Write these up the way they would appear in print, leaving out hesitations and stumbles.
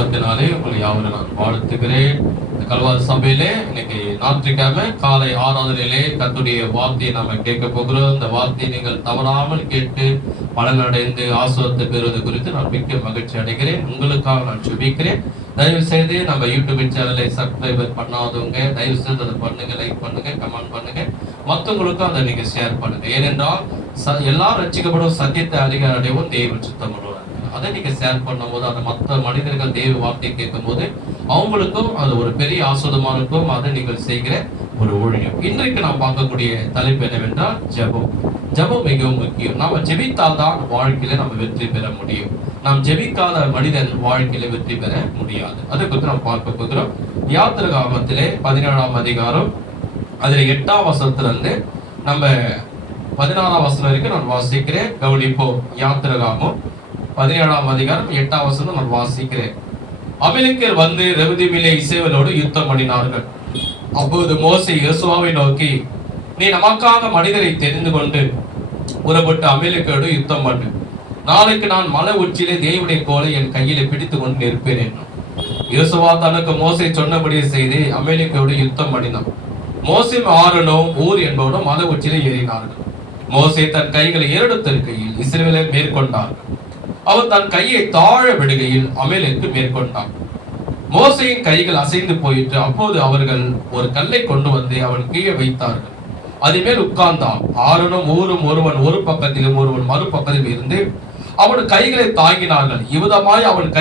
நாமத்தினாலே உங்களை யாவரும் நான் வாழ்த்துகிறேன். கல்வாரி சபையிலே இன்னைக்கு ஞாயிற்றுக்கிழமை காலை ஆராதனையிலே கர்த்தருடைய வார்த்தையை நாம கேட்க போகிறோம். இந்த வார்த்தையை நீங்கள் தவறாமல் கேட்டு பலனடைந்து ஆசீர்வாதத்தை பெறுவது குறித்து நான் மிக்க மகிழ்ச்சி அடைகிறேன். உங்களுக்காக நான் ஜெபிக்கிறேன். தயவு செய்து நம்ம யூடியூப் சேனலை சப்ஸ்கிரைபர் பண்ணாதவங்க தயவு செய்து அதை பண்ணுங்க, லைக் பண்ணுங்க, கமெண்ட் பண்ணுங்க, மற்றவங்களுக்கும் அதை நீங்க ஷேர் பண்ணுங்க. ஏனென்றால் எல்லாரும் ரட்சிக்கப்படும் சத்தியத்தை அறிக அடையவும் தேவன் சுத்தம் பண்ணுவாங்க. அதை நீங்க ஷேர் பண்ணும் போது அந்த மற்ற மனிதர்கள் தேவ வார்த்தையை கேட்கும் போது அவங்களுக்கும் அது ஒரு பெரிய ஆஸ்வாதமா இருக்கும். அதை நீங்கள் செய்கிற ஒரு ஊழியம். இன்றைக்கு நாம் பார்க்கக்கூடிய தலைப்பு என்னவென்றால் ஜெபம். ஜெபம் மிகவும் முக்கியம். நாம ஜெபித்தால் தான் வாழ்க்கையில நம்ம வெற்றி பெற முடியும். நாம் ஜெபிக்காத மனிதன் வாழ்க்கையில வெற்றி பெற முடியாது. அதை குறித்து நாம் பார்க்க போகிறோம். யாத்திராகமத்திலே 17ஆம் அதிகாரம் அதுல 8ஆம் வசனத்திலிருந்து நம்ம 16ஆம் வசனம் வரைக்கும் நான் வாசிக்கிறேன். கவனிப்போம். யாத்திராகமம் 17ஆம் அதிகாரம் 8ஆம் வசனம் நான் வாசிக்கிறேன். அமலேக்கியர் வந்து ரெவிதீமிலே இஸ்ரவேலோடு யுத்தம் பண்ணினார்கள். அப்போது மோசே யோசுவாவை நோக்கி, நீ நமக்காக மனிதரை தெரிந்து கொண்டு புறப்பட்டு அமலேக்கியரோடு யுத்தம் பண்ணு. நாளைக்கு நான் மலை உச்சியிலே தேவனுடைய கோலை என் கையிலே பிடித்து கொண்டு நிற்பேன் என்றான். யோசுவா தனக்கு மோசே சொன்னபடியே செய்து அமலேக்கியரோடு யுத்தம் பண்ணினான். மோசேயும் ஆரோனும் ஊர் என்பவனும் மலை உச்சியிலே ஏறினார்கள். மோசே தன் கைகளை ஏறெடுத்திருக்கையில் இஸ்ரவேலை மேற்கொண்டார்கள். அவன் தன் கையை தாழ விடுகையில் அமலேக்கு மேற்கொண்டான். மோசேயின் கைகள் அசைந்து போயிட்டு. அப்போது அவர்கள் ஒரு கல்லை கொண்டு வந்து அவன் கீழே வைத்தார்கள். அதன் உட்கார்ந்தான். ஆரோனும் ஊரும் ஒருவன் ஒரு பக்கத்திலும் ஒருவன் மறுபக்கத்திலும் இருந்து அவன் கைகளை தாங்கினார்கள். இவ்விதமாய் அவன்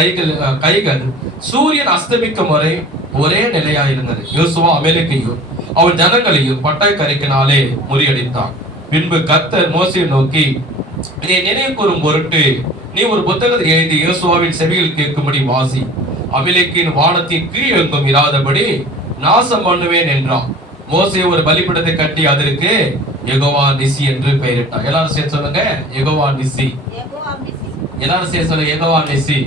கைகள் சூரியன் அஸ்தமிக்கும் வரை ஒரே நிலையாயிருந்தது. யோசுவா அமலேக்கையும் அவன் ஜனங்களையும் பட்டை கரைக்கினாலே முறியடித்தான். பின்பு கர்த்தர் மோசேயை நோக்கி, இதை நினைவு கூறும் பொருட்டு நீ ஒரு புத்தகத்தை எழுதி யோசுவாவின் செவியில் கேட்கும்படி வாசி. அமலேக்கின் வானத்தின் கீழ் எங்கும் இராதபடி நாசம் பண்ணுவேன் என்றான். மோசே ஒரு பலிபீடத்தை கட்டி அதற்கு யெகோவா நிசி என்று பெயரிட்டார். எல்லாரும் சேர்த்து சொல்லுங்க, யெகோவா நிசி. எல்லாரும் சேர்த்து சொல்லுங்க, யெகோவா நிசி.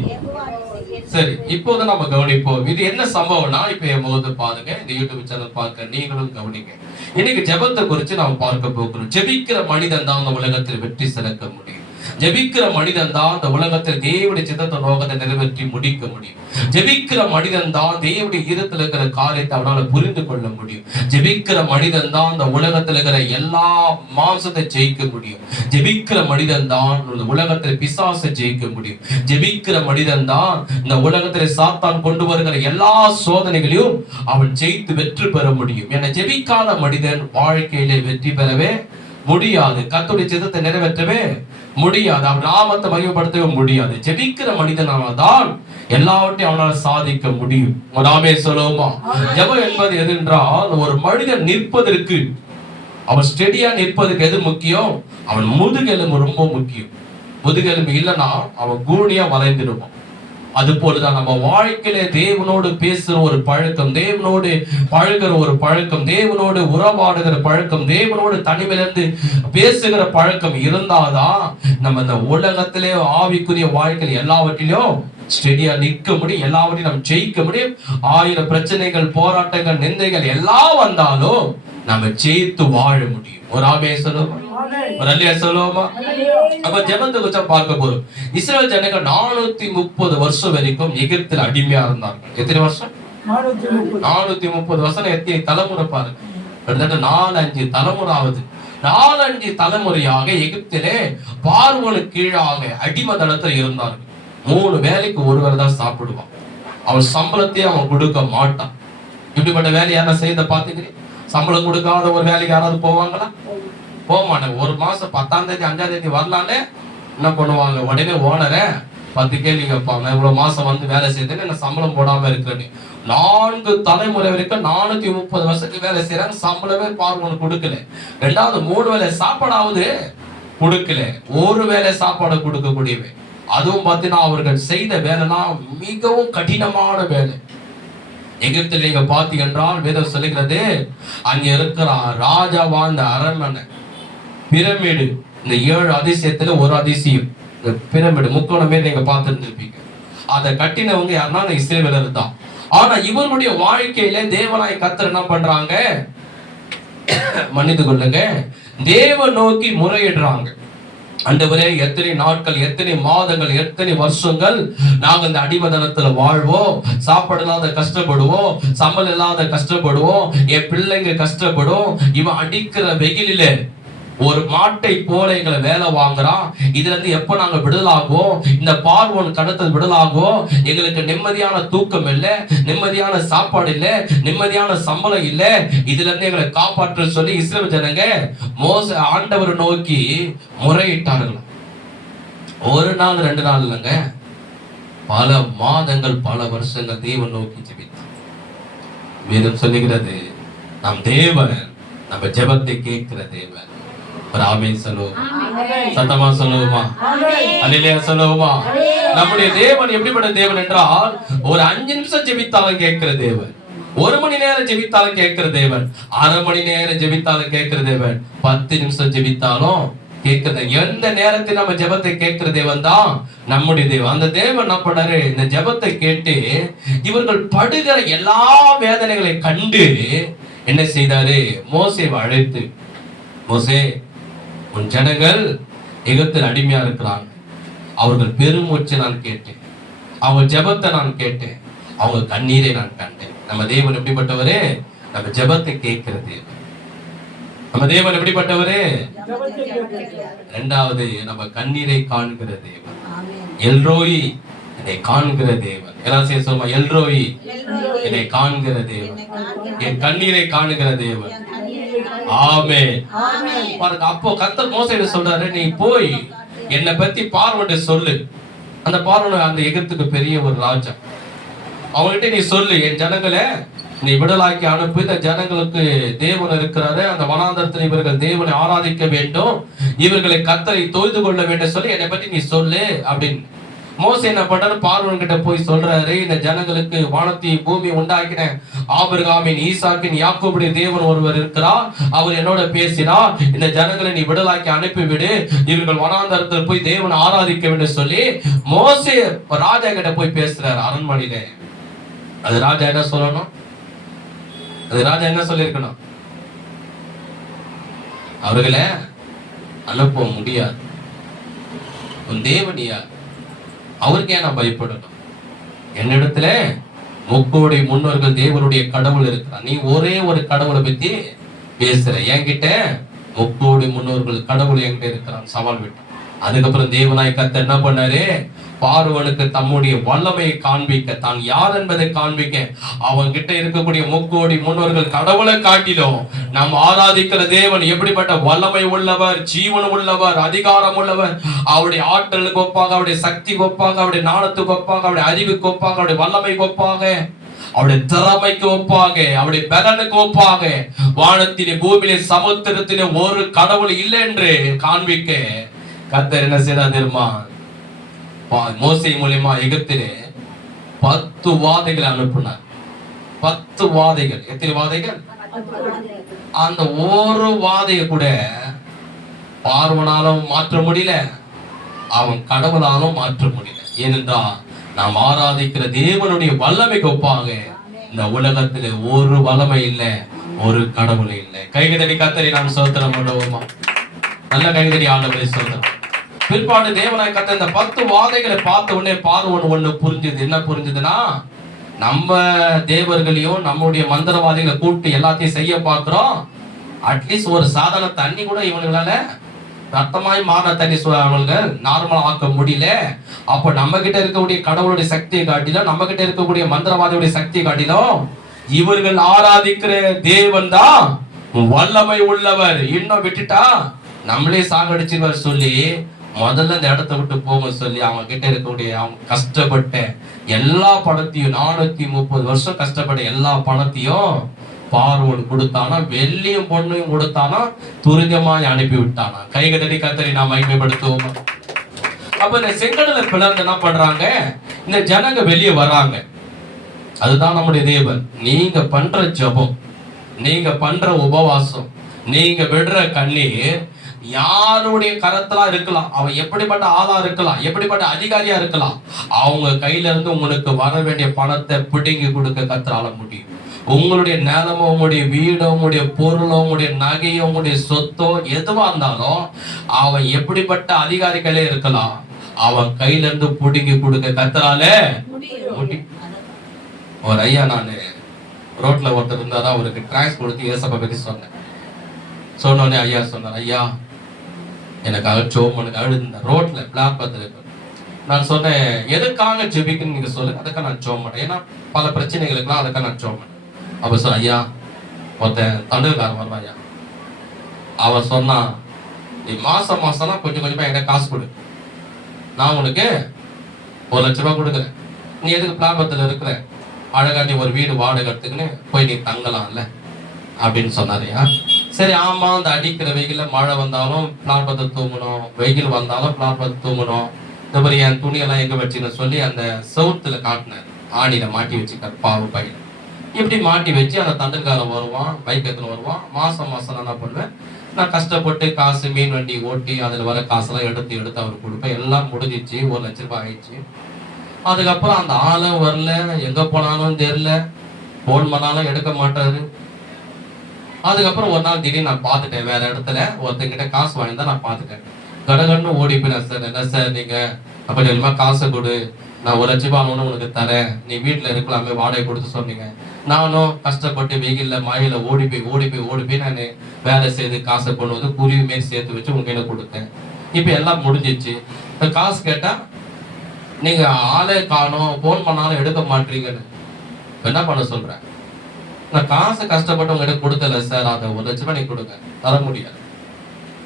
சரி, இப்போது நம்ம கவனிப்போம். இது என்ன சம்பவம்னா, இப்ப என் முகத்தை பாருங்க, இந்த யூடியூப் சேனல் பார்க்க நீங்களும் கவனிங்க. இன்னைக்கு ஜெபத்தை குறித்து நாம் பார்க்க போகிறோம். ஜெபிக்கிற மனிதன் தான் அந்த உலகத்தில் வெற்றி சிறக்க முடியும். ஜெபிக்கிற மனிதன் தான் இந்த உலகத்தில் தேவனுடைய சித்தத்தை நோக்கத்தை நிறைவேற்றி முடிக்க முடியும். ஜெபிக்கிற மனிதன் தான் தேவனுடைய இதயத்தில் இருக்கிற காரியத்தை அவனால புரிந்து கொள்ள முடியும். ஜெபிக்கிற மனிதன் தான் இந்த உலகத்தில் இருக்கிற எல்லா மாம்சத்தை ஜெயிக்க முடியும். ஜெபிக்கிற மனிதன் தான் இந்த உலகத்தில் பிசாசை ஜெயிக்க முடியும். ஜெபிக்கிற மனிதன் தான் இந்த உலகத்தில் சாத்தான் கொண்டு வருகிற எல்லா சோதனைகளையும் அவன் ஜெயித்து வெற்றி பெற முடியும். என ஜெபிக்காத மனிதன் வாழ்க்கையிலே வெற்றி பெறவே முடியாது. கர்த்தருடைய சித்தத்தை நிறைவேற்றவே முடியாது. அவன் நாமத்தை மகிமைப்படுத்தவே முடியாது. ஜெபிக்கிற மனிதனால தான் எல்லாவற்றையும் அவனால சாதிக்க முடியும். நாமே சொல்லுவோமா? ஜெபம் என்பது எது என்றால், ஒரு மனிதன் நிற்பதற்கு, அவன் ஸ்டெடியா நிற்பதற்கு எது முக்கியம்? அவன் முதுகெலும்பு ரொம்ப முக்கியம். முதுகெலும்பு இல்லைன்னா அவன் கூனியா வளைந்துடுவான். அது போலதான் நம்ம வாழ்க்கையில தேவனோடு பேசுற ஒரு பழக்கம், தேவனோடு பழகுற ஒரு பழக்கம், தேவனோடு உறவாடுகிற பழக்கம், தேவனோடு தனிமையிலிருந்து பேசுகிற பழக்கம் இருந்தாதான் நம்ம இந்த உலகத்திலே ஆவிக்குரிய வாழ்க்கையில எல்லாவற்றிலும் ஸ்டெடியா நிற்க முடியும். எல்லாவற்றையும் நம்ம ஜெயிக்க முடியும். 1000 பிரச்சனைகள், போராட்டங்கள், நிந்தைகள் எல்லாம் வந்தாலும் நம்ம ஜெயித்து வாழ முடியும். ஒரு ஆமே சொல்லுவோமா? ஒரு அல்லையா சொல்லுவோமா? அப்ப ஜெபத்தை கொஞ்சம் பார்க்க போறோம். இஸ்ரவேல் ஜனங்கள் 430 வருஷம் வரைக்கும் எகிப்தில் அடிமையா இருந்தாங்க. எத்தனை வருஷம்? 430 வருஷம். எத்தனை தலைமுறை பாருங்க, கிட்டத்தட்ட 4-5 தலைமுறை ஆகுது. 4-5 தலைமுறையாக எகிப்திலே பார்வோனுக்கு கீழாக அடிமை தளத்தில் இருந்தார்கள். 3 வேலைக்கு ஒருவர் தான் சாப்பிடுவான். அவன் சம்பளத்தையே அவன் கொடுக்க மாட்டான். இப்படிப்பட்ட வேலை யாரும் செய்த பாத்துக்கிறேன்? சம்பளம் கொடுக்காத ஒரு வேலைக்கு யாராவது போவாங்களா? போக மாட்டாங்க. ஒரு மாசம் 10ஆம் தேதி 5ஆம் தேதி வரலான்னு என்ன பண்ணுவாங்க? உடனே ஓனரை 10 கேள்வி கேட்பாங்க. இவ்வளவு மாசம் வந்து வேலை செய்தேன்னு என்ன சம்பளம் போடாம இருக்கிறேன்னு. 4 தலைமுறை வரைக்கும் 430 வருஷத்துக்கு வேலை செய்யறாங்க. சம்பளமே பார்வோனுக்கு கொடுக்கல. 2வது 3 வேளை சாப்பாடாவது கொடுக்கல. ஒரு வேளை சாப்பாடு கொடுக்கக்கூடியவை. அதுவும் பார்த்தீங்கன்னா அவர்கள் செய்த வேலைனா மிகவும் கடினமான வேலை. எகிப்தில் நீங்க பாத்தீங்க என்றால் வேதம் சொல்லுகிறது, அங்க இருக்கிற ராஜா வாழ்ந்த அரண்மனை, பிரமிடு, இந்த 7 அதிசயத்துல ஒரு அதிசயம் இந்த பிரமிடு, முக்கோணமே நீங்க பார்த்துருப்பீங்க. அதை கட்டினவங்க யாருன்னா இஸ்ரவேலர் தான். ஆனா இவருடைய வாழ்க்கையில தேவனாய் கர்த்தர் என்ன பண்றாங்க? மன்னித்து கொள்ளுங்க, தேவ நோக்கி முறையிடுறாங்க. ஆண்டவரே, எத்தனை நாட்கள், எத்தனை மாதங்கள், எத்தனை வருஷங்கள் நாங்க இந்த அடிமதனத்துல வாழ்வோம், சாப்பாடு இல்லாத கஷ்டப்படுவோம், சம்பளம் இல்லாத கஷ்டப்படுவோம், என் பிள்ளைங்க கஷ்டப்படும். இவன் அடிக்கிற வெயிலில ஒரு மாட்டை போல எங்களை வேலை வாங்குறான். இதுல இருந்து எப்ப நாங்க விடுதலாகுவோம்? இந்த பார்வோன் கடத்தல் விடுதலாகுவோம்? எங்களுக்கு நிம்மதியான தூக்கம் இல்ல, நிம்மதியான சாப்பாடு இல்ல, நிம்மதியான சம்பளம் இல்ல. இதுல இருந்து எங்களை காப்பாற்ற சொல்லி இஸ்ரவேல் ஜனங்க ஆண்டவரை நோக்கி முறையிட்டார்கள். ஒரு நாள் 2 நாள் இல்லைங்க, பல மாதங்கள், பல வருஷங்கள் தேவன் நோக்கி ஜெபித்தார். வேதம் சொல்லுகிறது, நம் தேவன் நம்ம ஜெபத்தை கேட்கிற தேவன். ஆமென் சொல்லுவோமா? சத்தமா சொல்லுவோமா? அல்லேலூயா சொல்லுவோமா? நம்முடைய தேவன் எப்படிப்பட்ட தேவன் என்றால், ஒரு 5 நிமிஷம் ஜெபித்தாலும் கேட்கிற தேவன், 1 மணி நேரம் ஜெபித்தாலும் கேட்கிற தேவன், 1/2 மணி நேரம் ஜெபித்தாலும் கேட்கிற தேவன், 10 நிமிஷம் ஜெபித்தாலும் கேட்கிற. எந்த நேரத்தில் நம்ம ஜெபத்தை கேட்கிற தேவன் தான் நம்முடைய தேவன். அந்த தேவன் என்ன பண்ணாரு? இந்த ஜெபத்தை கேட்டு இவர்கள் படுகிற எல்லா வேதனைகளை கண்டு என்ன செய்தாரு? மோசேவை அழைத்து, மோசே, உன் ஜனங்கள் எகிப்தில் அடிமையா இருக்கிறாங்க, அவர்கள் பெருமூச்சை நான் கேட்டேன், அவங்க ஜெபத்தை நான் கேட்டேன், அவங்க கண்ணீரை நான் கண்டேன். நம்ம தேவன் எப்படிப்பட்டவரே? நம்ம ஜெபத்தை கேட்கிற தேவன். நம்ம தேவன் எப்படிப்பட்டவரே? 2வது, நம்ம கண்ணீரை காண்கிற தேவன். எல்ரோயி, என்னை காண்கிற தேவன். எல்லாம் சேர்ந்து சொல்லுமா, எல்ரோயி, என்னை காண்கிற தேவன், என் கண்ணீரை காண்கிற தேவன். ஆமென். பாருங்க, அப்போ கர்த்தர் மோசேயிட சொல்றாரு, நீ போய் என்னை பத்தி பார்வோன்ட்ட சொல்லு. அந்த பார்வோன் அந்த எகிப்துக்கு பெரிய ஒரு ராஜா. அவங்ககிட்ட நீ சொல்லு, என் ஜனங்களை நீ விடலாக்கி அனுப்பு, இந்த ஜனங்களுக்கு தேவன் இருக்கிறாரு, அந்த வனாந்தரத்தில் இவர்கள் தேவனை ஆராதிக்க வேண்டும், இவர்களை கர்த்தரை தொழுது கொள்ள வேண்டும் சொல்லி என்னை பத்தி நீ சொல்லு அப்படின்னு. மோசே என்ன பண்றாரு? பார்வோன் கிட்ட போய் சொல்றாரு, இந்த ஜனங்களுக்கு வானத்தையும் பூமி உண்டாக்கின ஆபிரகாமின், ஈசாக்கின், யாக்கோபுடைய தேவன் ஒருவர் இருக்கிறார், அவர் என்னோட பேசினார், இந்த ஜனங்களை நீ விடலாக்கி அனுப்பிவிடு, இவர்கள் வனாந்தரத்தில் போய் தேவனை ஆராதிக்க வேண்டும் சொல்லி மோசே ராஜா கிட்ட போய் பேசுறாரு அரண்மனையில. அது ராஜா என்ன சொல்லணும்? அது ராஜா என்ன சொல்லிருக்கணும்? அவர்களை அனுப்ப முடியாது, உன் தேவன் யார், அவருக்கு ஏன் நான் பயப்படணும்? என்னிடத்துல 30 முன்னோர்கள் தேவனுடைய கடவுள் இருக்கிறார், நீ ஒரே ஒரு கடவுளை பத்தி பேசுற, என்கிட்ட 30 முன்னோர்கள் கடவுள் என்கிட்ட இருக்கிறான் சவால் விட்டான். அதுக்கப்புறம் தேவனாய் கர்த்தர் என்ன பண்ணாரு? பார்வோனுக்கு தம்முடைய வல்லமையை காண்பிக்க, தான் யார் என்பதை காண்பிக்க, அவங்க கிட்ட இருக்கக்கூடிய 30 முன்னோர்கள் கடவுளை காட்டிலும் நாம் ஆராதிக்கிற தேவன் எப்படிப்பட்ட வல்லமை உள்ளவர், ஜீவன் உள்ளவர், அதிகாரம் உள்ளவர், அவருடைய ஆற்றலுக்கு ஒப்பாக, அவருடைய சக்திக்கு ஒப்பாக, அவருடைய ஞானத்துக்கு ஒப்பாக, அவருடைய அறிவுக்கு ஒப்பாக, அவருடைய வல்லமைக்கு ஒப்பாக, அவருடைய திறமைக்கு ஒப்பாக, அவருடைய பலனுக்கு ஒப்பாக, வானத்திலே பூமியிலே சமுத்திரத்திலே ஒரு கடவுள் இல்லை என்று காண்பிக்க கர்த்தர் என்ன செய்தார் தெரியுமா? மோசே மூலமா எகிப்திலே 10 வாதைகளை அனுப்பினார். 10 வாதைகள். எத்தனை வாதைகள்? அந்த ஒரு வாதையை கூட பார்வனாலும் மாற்ற முடியல, அவன் கடவுளாலும் மாற்ற முடியல. ஏனென்றால் நாம் ஆராதிக்கிற தேவனுடைய வல்லமைக்கு ஒப்பாக இந்த உலகத்துல ஒரு வல்லமை இல்லை, ஒரு கடவுள் இல்லை. கைகதடி கர்த்தரை நாம் ஸ்தோத்திரம் பண்ணுவோமா? நல்ல கைகதடி ஆண்டவரை ஸ்தோத்திரம். பிற்பாடு தேவனாய் கர்த்தர் இந்த 10 வாதைகளை பார்த்த உடனே பார்வோன் ஒண்ணு புரிஞ்சுது. என்ன புரிஞ்சுதுன்னா, நம்ம தேவர்களையும் நம்முடைய மந்திரவாதிகளை கூப்பிட்டு எல்லாத்தையும் செய்ய பார்க்கிறோம், அட்லீஸ்ட் ஒரு சாதாரண தண்ணி கூட இவங்களால ரத்தமாய் மாற தண்ணி அவங்களுக்கு நார்மலா ஆக்க முடியல. அப்ப நம்ம கிட்ட இருக்கக்கூடிய கடவுளுடைய சக்தியை காட்டிலும், நம்ம கிட்ட இருக்கக்கூடிய மந்திரவாதியுடைய சக்தியை காட்டிலும் இவர்கள் ஆராதிக்கிற தேவன் தான் வல்லமை உள்ளவர், இன்னும் விட்டுட்டா நம்மளே சாகடிச்சிருவார் சொல்லி முதல்ல இந்த இடத்த விட்டு போக சொல்லி அவங்க கிட்ட இருக்கக்கூடிய அவங்க கஷ்டப்பட்ட எல்லா பணத்தையும், 430 வருஷம் கஷ்டப்பட்ட எல்லா பணத்தையும் பார்வோன் கொடுத்தானா, வெள்ளியும் பொண்ணையும் கொடுத்தானா, துரிதமாய் அனுப்பி விட்டானா. கைகதடி கர்த்தரை நாம் மகிமைப்படுத்துவோம். அப்ப இந்த செங்கடலை பிளந்து என்ன பண்றாங்க? இந்த ஜனங்க வெளியே வராங்க. அதுதான் நம்முடைய தேவன். நீங்க பண்ற ஜெபம், நீங்க பண்ற உபவாசம், நீங்க விடுற கண்ணீர் யாருடைய கரத்தலா இருக்கலாம், அவன் எப்படிப்பட்ட ஆளா இருக்கலாம், எப்படிப்பட்ட அதிகாரியா இருக்கலாம், அவங்க கையில இருந்து உங்களுக்கு வர வேண்டிய பணத்தை பிடுங்கி கொடுக்க கர்த்தரால முடியும். உங்களுடைய நிலமோ, உங்களுடைய வீடோ, உங்களுடைய பொருளோ, உங்களுடைய நகையோ, உங்களுடைய சொத்தோ எதுவா இருந்தாலும் அவன் எப்படிப்பட்ட அதிகாரிகளே இருக்கலாம், அவன் கையில இருந்து புடுங்கி கொடுக்க கத்தராலே முடியும். ஒரு ஐயா, நான் ரோட்ல ஒருத்தர் இருந்தாரா, அவருக்கு டிராக்ஸ் கொடுத்து ஏசப்பா பத்தி சொன்னேன். சொன்னோடனே ஐயா சொன்னார், ஐயா எனக்காக சோமனுக்கு அழுதுந்தேன் ரோட்ல பிளாட்பாத்தில் இருக்கு. நான் சொன்னேன், எதுக்காக ஜெபிக்குன்னு நீங்க சொல்லுங்க, அதுக்காக நான் ஜோம் மாட்டேன், ஏன்னா பல பிரச்சனைகளுக்குலாம் அதுக்காக நான் ஜோம் மாட்டேன். அப்ப சொன்ன, ஐயா ஒருத்தன் தண்டல்காரன் வருவான் ஐயா, அவன் சொன்னான், நீ மாசம் மாசம்லாம் கொஞ்சம் கொஞ்சமா என்கிட்ட காசு கொடு, நான் உனக்கு 1 லட்ச ரூபாய் கொடுக்குறேன், நீ எதுக்கு பிளாட்பாத்தில் இருக்கிற, அழகா நீ ஒரு வீடு வாடகை எடுத்துக்கின்னு போய் நீ தங்கலாம்ல அப்படின்னு சொன்னாரையா. சரி, ஆமா, அந்த அடிக்கிற வெயில மழை வந்தாலும் பிளாட்பாத்தை தூங்கணும், வெயில் வந்தாலும் பிளாட்பாத்தை தூங்கணும், இந்த மாதிரி என் துணியெல்லாம் எங்க வச்சுன்னு சொல்லி அந்த செவுத்துல காட்டினார், ஆணியில மாட்டி வச்சுக்கார் பாவு பையன். இப்படி மாட்டி வச்சு அந்த தண்டல்காரன் வருவான், பைக் எடுத்துன்னு வருவான். மாசம் மாசம் நான் என்ன பண்ணுவேன், நான் கஷ்டப்பட்டு காசு மீன் வண்டி ஓட்டி அதுல வர காசெல்லாம் எடுத்து எடுத்து அவருக்கு கொடுப்பேன். எல்லாம் முடிஞ்சிச்சு, 1 லட்ச ரூபாய் ஆயிடுச்சு. அதுக்கப்புறம் அந்த ஆளும் வரல, எங்க போனாலும் தெரியல, போன் பண்ணாலும் எடுக்க மாட்டாரு. அதுக்கப்புறம் ஒரு நாள் திடீர்னு நான் பார்த்துட்டேன், வேற இடத்துல ஒருத்தங்கிட்ட காசு வாங்கிதான் நான் பார்த்துட்டேன். கடகன்னு ஓடி போய், சார் என்ன சார் நீங்க அப்படி எல்லாமே காசை கொடு, நான் 1 லட்ச ரூபாய் உனக்கு தரேன், நீ வீட்டுல இருக்கலாமே வாடகை கொடுத்து சொன்னீங்க. நானும் கஷ்டப்பட்டு வெயில்ல மழையில ஓடி போய் நான் வேலை செய்து காசை கொண்டு வந்து குருவி மாரி சேர்த்து வச்சு உங்ககிட்ட கொடுத்தேன். இப்ப எல்லாம் முடிஞ்சிச்சு. காசு கேட்டா நீங்க ஆளே காணோம், போன் பண்ணாலும் எடுக்க மாட்டீங்கன்னு. என்ன பண்ண சொல்றேன், நான் காசு கஷ்டப்பட்டு உங்ககிட்ட கொடுத்தல சார், அதை 1 லட்ச ரூபாய் நீங்க கொடுங்க, தர முடியாது.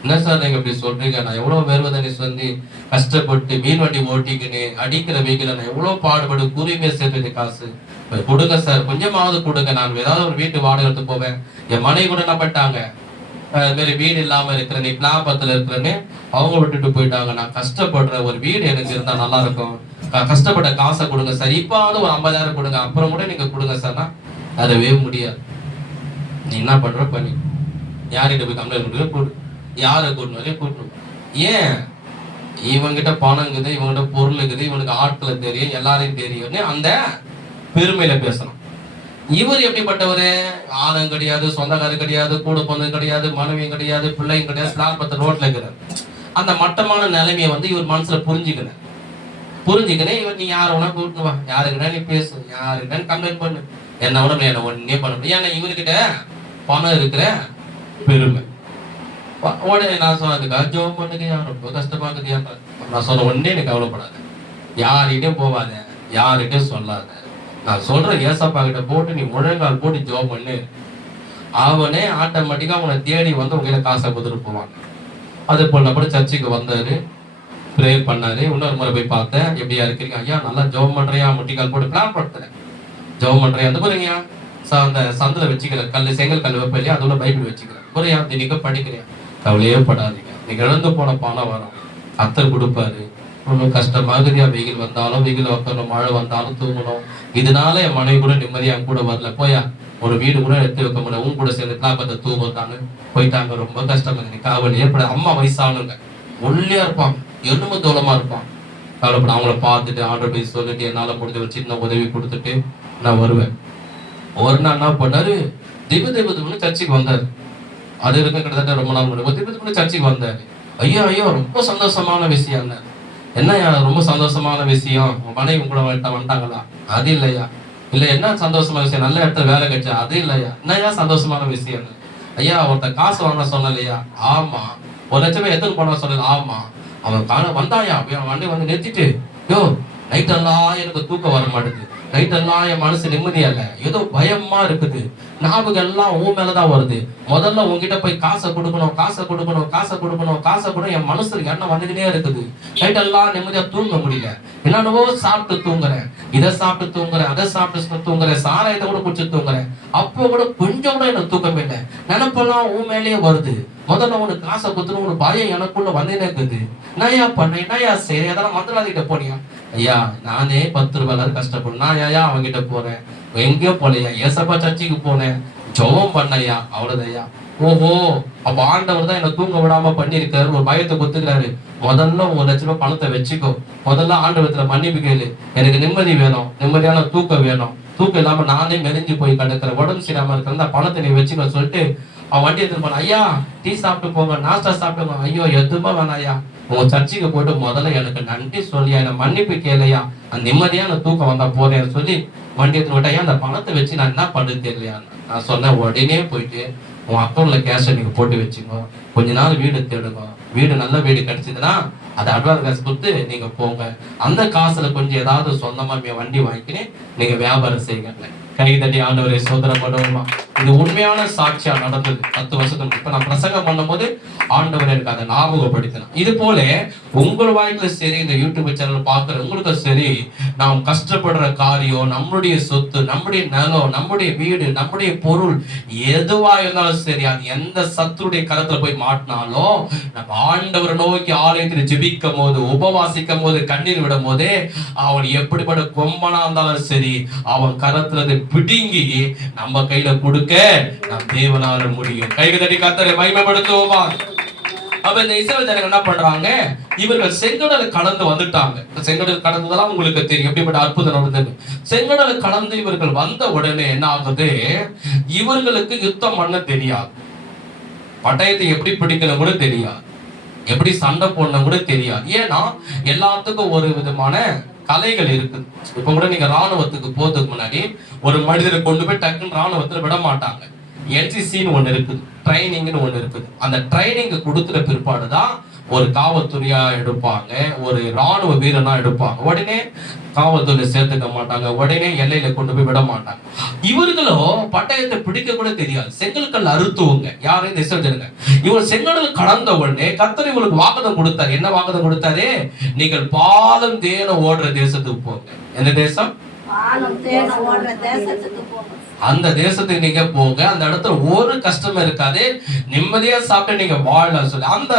என்ன சார் நீங்க இப்படி சொல்றீங்க, நான் எவ்வளவு வேர்வதனி சொல்லி கஷ்டப்பட்டு மீன் வண்டி ஓட்டிக்கின்னு அடிக்கிற வெயில நான் எவ்வளவு பாடுபட்டு குருவிமே சேர்த்து காசு கொடுங்க சார், கொஞ்சமாவது கொடுங்க, நான் ஏதாவது ஒரு வீட்டு வாடகை எடுத்து போவேன். என் மனைவி கூட என்ன பண்ணிட்டாங்க, இது மாதிரி வீடு இல்லாம இருக்கிற, நீ பிளாபத்துல இருக்கிறன்னு அவங்க விட்டுட்டு போயிட்டாங்க. நான் கஷ்டப்படுற ஒரு வீடு எனக்கு இருந்தா நல்லா இருக்கும், கஷ்டப்பட்ட காசை கொடுங்க சார், இப்பாவது ஒரு 50,000 கொடுங்க, அப்புறம் கூட நீங்க கொடுங்க சார்னா அதவே முடியாது. நீ என்ன பண்ற பண்ணி, யார்கிட்ட போய் கம்ப்ளைண்ட் கொடுக்க போடு, யாரை கூட்டணும் கூட்டணும். ஏன், இவங்கிட்ட பணம் இருக்குது, இவங்கிட்ட பொருள் இருக்குது, இவனுக்கு ஆட்களை தெரியும், எல்லாரையும் தெரியும்னு அந்த பெருமையில பேசணும். இவர் எப்படிப்பட்டவரு, ஆளும் கிடையாது, சொந்தக்காரர் கிடையாது, கூட பொண்ணு கிடையாது, மனைவியும் கிடையாது, பிள்ளையும் கிடையாது, பிளாட்பாத்து ரோட்ல இருக்கிறார். அந்த மட்டமான நிலைமையை வந்து இவர் மனசுல புரிஞ்சுக்கிறேன். இவர் நீ யார வேணா கூட்டணுவா, யாருக்கிட்ட நீ பேசு, யாருக்கிட்ட கம்ப்ளைண்ட் பண்ணு, என்ன விட என்ன ஒன்னே பண்ண முடியும், ஏன்னா இவர்கிட்ட பணம் இருக்கிற பெருமை. உடனே நான் சொன்னதுக்காக ஜோம் பண்ணுங்க, ரொம்ப கஷ்டமா இருக்குதியா. நான் சொன்ன உடனே எனக்கு கவலைப்படாது, யார்கிட்டையும் போவாத, யார்கிட்டையும் சொல்லாத, நான் சொல்றேன் ஏசப்பா கிட்ட போட்டு நீ முழங்கால் போட்டு ஜோம் பண்ணு, அவனே ஆட்டோமேட்டிக்கா உன்னை தேடி வந்து உங்ககிட்ட காசை கொடுத்துட்டு போவாங்க. அது போல கூட சர்ச்சுக்கு வந்தாரு, ப்ரேயர் பண்ணாரு. இன்னொரு முறை போய் பார்த்தேன், எப்படியா இருக்கிறீங்க, ஐயா நல்லா ஜோம் பண்றியா, முட்டிக்கால் போட்டு பிளான் படுத்துறேன், ஜோம் பண்றியா, அந்த போறீங்க அந்த சந்தில வச்சுக்கிறேன், கல் செங்கல் கல் வைப்ப இல்லையா, அதோட பைபிள் வச்சுக்கிறேன், போறியா தினிக்க படிக்கிறியா, கவலையே படாதீங்க, நீங்க இழந்து போன பணம் வரும், அத்தர் கொடுப்பாரு. ரொம்ப கஷ்டமாகுதியா, வெயில் வந்தாலும் வெயில் வைக்கணும், மழை வந்தாலும் தூங்கணும், இதனால என் மனைவி கூட நிம்மதியா கூட வரல, போயா ஒரு வீடு கூட எடுத்து வைக்க முடியல, உன் கூட சேர்ந்து பிளாபத்தை தூங்குறாங்க போயிட்டாங்க, ரொம்ப கஷ்டமா இருக்கு, காவலியே பட. அம்மா வயசானுங்க, ஒல்லியா இருப்பான், எலும்பு தோளமா இருப்பான், கவலைப்பட. அவங்கள பார்த்துட்டு ஆர்டர் போய் சொல்லிட்டு என்னால முடிஞ்ச ஒரு சின்ன உதவி கொடுத்துட்டு நான் வருவேன். ஒரு நாள் என்ன பண்ணாரு, திபு சர்ச்சுக்கு வந்தாரு. அது இருக்க கிட்டத்தட்ட ரொம்ப நாள் முன்னாடி திபு சர்ச்சுக்கு வந்தாரு. ஐயோ ரொம்ப சந்தோஷமான விஷயம். என்னையா ரொம்ப சந்தோஷமான விஷயம், உன் மனைவி கூட வந்துட்டாங்களா, அது இல்லையா, இல்ல என்ன சந்தோஷமான விஷயம், நல்ல இடத்துல வேலை கிடைச்சா, அது இல்லையா, என்னையா சந்தோஷமான விஷயம். ஐயா ஒருத்த காசு வாங்க சொன்னலையா, ஆமா. 1 லட்சம் ரூபாய் எத்தனை போனா சொன்னது, ஆமா. அவன் காண வந்தாயா, வண்டி வந்து நிறுத்திட்டு, யோ நைட்டெல்லாம் எனக்கு தூக்கம் வர மாட்டேங்குது, நைட்டெல்லாம் என் மனசு நிம்மதியா இல்ல, ஏதோ பயமா இருக்குது, ஞாபகம் எல்லாம் உன் மேலதான் வருது, முதல்ல உங்ககிட்ட போய் காசை கொடுக்கணும், என் மனசுல எண்ணம் வந்துக்கிட்டே இருக்குது, நைட்டெல்லாம் நிம்மதியா தூங்க முடியல, என்னென்னவோ சாப்பிட்டு தூங்குறேன், இதை சாப்பிட்டு தூங்குறேன், அதை சாப்பிட்டு தூங்குறேன், சாராயத்தை கூட குடிச்சு தூங்குறேன், அப்போ கூட கொஞ்சம் கூட எனக்கு தூக்கம் இல்லை, நினைப்பெல்லாம் உன் மேலேயே வருது, முதல்ல உனக்கு காசை கொடுத்துன்னு ஒரு பயம் எனக்குள்ள வந்துனே இருக்குது, என்னையா பண்ண, என்னையா சரி, அதெல்லாம் மந்திரவாதிகிட்ட போனியா, ஐயா நானே 10 ரூபாய் கஷ்டப்படும், நான் ஐயா அவங்கிட்ட போறேன், எங்கேயோ போலையா, ஏசப்பா சர்ச்சுக்கு போனேன், ஜெபம் பண்ணையா, அவ்வளவுதையா. ஓஹோ, அப்ப ஆண்டவர் தான் என்ன தூங்க விடாம பண்ணிருக்காரு, ஒரு பயத்தை கொடுத்துக்கிறாரு, முதல்ல 1 லட்ச ரூபாய் பணத்தை வச்சுக்கோ, முதல்ல ஆண்டவத்துல மன்னிப்பு கேளு, எனக்கு நிம்மதி வேணும், நிம்மதியான தூக்கம் வேணும், தூக்கம் இல்லாம நானே மெலிஞ்சு போய் கிடக்குறேன், உடம்பு சரியாம இருக்கிற அந்த பணத்தை நீ வச்சுக்க சொல்லிட்டு அவன் வண்டி எடுத்துட்டு போன. ஐயா டீ சாப்பிட்டு போங்க, நாஸ்டா சாப்பிட்டு போங்க. ஐயோ எதுவுமே வேணாம் ஐயா, உங்க சர்ச்சுக்கு போயிட்டு முதல்ல எனக்கு நன்றி சொல்லியா, என்ன மன்னிப்பு கேளையா, அந்த நிம்மதியான தூக்கம் வந்தா போறேன்னு சொல்லி வண்டி எடுத்துட்டு போயிட்டா. அந்த பணத்தை வச்சு நான் என்ன பண்ணு தெரியலையா. நான் சொன்னேன், உடனே போயிட்டு உன் அக்கௌண்ட்ல கேஷை நீங்க போட்டு வச்சுங்க, கொஞ்ச நாள் வீடு தேடுங்க, வீடு நல்ல வீடு கிடைச்சதுன்னா அதை அட்வான்ஸ் காசு கொடுத்து நீங்க போங்க, அந்த காசுல கொஞ்சம் ஏதாவது சொந்தமா வண்டி வாங்கிக்கினே நீங்க வியாபாரம் செய்யுங்க. கை தட்டி ஆண்டவரை சோதனை பண்ணுவோமா. இது உண்மையான சாட்சியா நடந்தது 10 வருஷத்துக்கு. இப்ப நான் பிரசங்கம் பண்ணும் போது ஆண்டவர் எனக்கு அதை ஞாபகப்படுத்தினான். இது போல உங்கள் வாழ்க்கையில சரி, இந்த யூடியூப் சேனல் பாக்குற உங்களுக்கு சரி, நாம் கஷ்டப்படுற காரியம், நம்முடைய சொத்து, நம்முடைய நிலம், நம்முடைய வீடு, நம்முடைய பொருள் எதுவா இருந்தாலும் சரி, அது எந்த சத்துருடைய கரத்துல போய் மாட்டினாலும் நம்ம ஆண்டவரை நோக்கி ஆலயத்தில் ஜெபிக்கும் போது, உபவாசிக்கும் போது, கண்ணீர் விடும் போதே அவன் எப்படிப்பட்ட கொம்பனா இருந்தாலும் சரி, அவன் கரத்துல பிடுங்கி நம்ம கையில கொடுக்க நம் தேவனால முடியும். கைகள் தட்டி கர்த்தரை மகிமைப்படுத்துவோமா. அப்ப இந்த இஸ்ரவேல் ஜனங்கள் என்ன பண்றாங்க, இவர்கள் செங்கடலை கடந்து வந்துட்டாங்க. செங்கடல் கடந்ததெல்லாம் உங்களுக்கு தெரியும், எப்படிப்பட்ட அற்புதம் நடந்தது. செங்கடலை கடந்து இவர்கள் வந்த உடனே என்ன ஆகுது, இவர்களுக்கு யுத்தம் பண்ண தெரியாது, பட்டயத்தை எப்படி பிடிக்கணும் கூட தெரியாது, எப்படி சண்டை போடணும் கூட தெரியாது. ஏன்னா எல்லாத்துக்கும் ஒரு விதமான கலைகள் இருக்குது. இப்ப கூட நீங்க ராணுவத்துக்கு போறதுக்கு முன்னாடி ஒரு மனிதரை கொண்டு போய் டக்குன்னு ராணுவத்துல விட மாட்டாங்க. NCCன்னு ஒண்ணு இருக்குது, ட்ரைனிங்னு ஒண்ணு இருக்குது. அந்த ட்ரைனிங் கொடுத்துற பிற்பாடுதான் ஒரு காவல்துறையா எடுப்பாங்க, ஒரு ராணுவ வீரனா எடுப்பாங்க. உடனே காவல்துறை சேர்த்துக்க மாட்டாங்க, உடனே எல்லையில கொண்டு போய் விட மாட்டாங்க. இவர்களும் பட்டயத்தை பிடிக்க கூட தெரியாது, செங்கல்கள் அறுத்துவங்க. யாரும் இந்த இஸ்ரவேலர்கள் இவர் செங்கடல் கடந்த உடனே கர்த்தர் இவங்களுக்கு வாக்குதம் கொடுத்தாரு. என்ன வாக்குதம் கொடுத்தாரு, நீங்கள் பாலும் தேனும் ஓடுற தேசத்துக்கு போங்க. எந்த தேசம்? அந்த தேசத்துக்கு நீங்க போங்க, அந்த இடத்துல ஒரு கஷ்டமும் இருக்காது, நிம்மதியா சாப்பிட்டு நீங்க வாழலாம் சொல்லி அந்த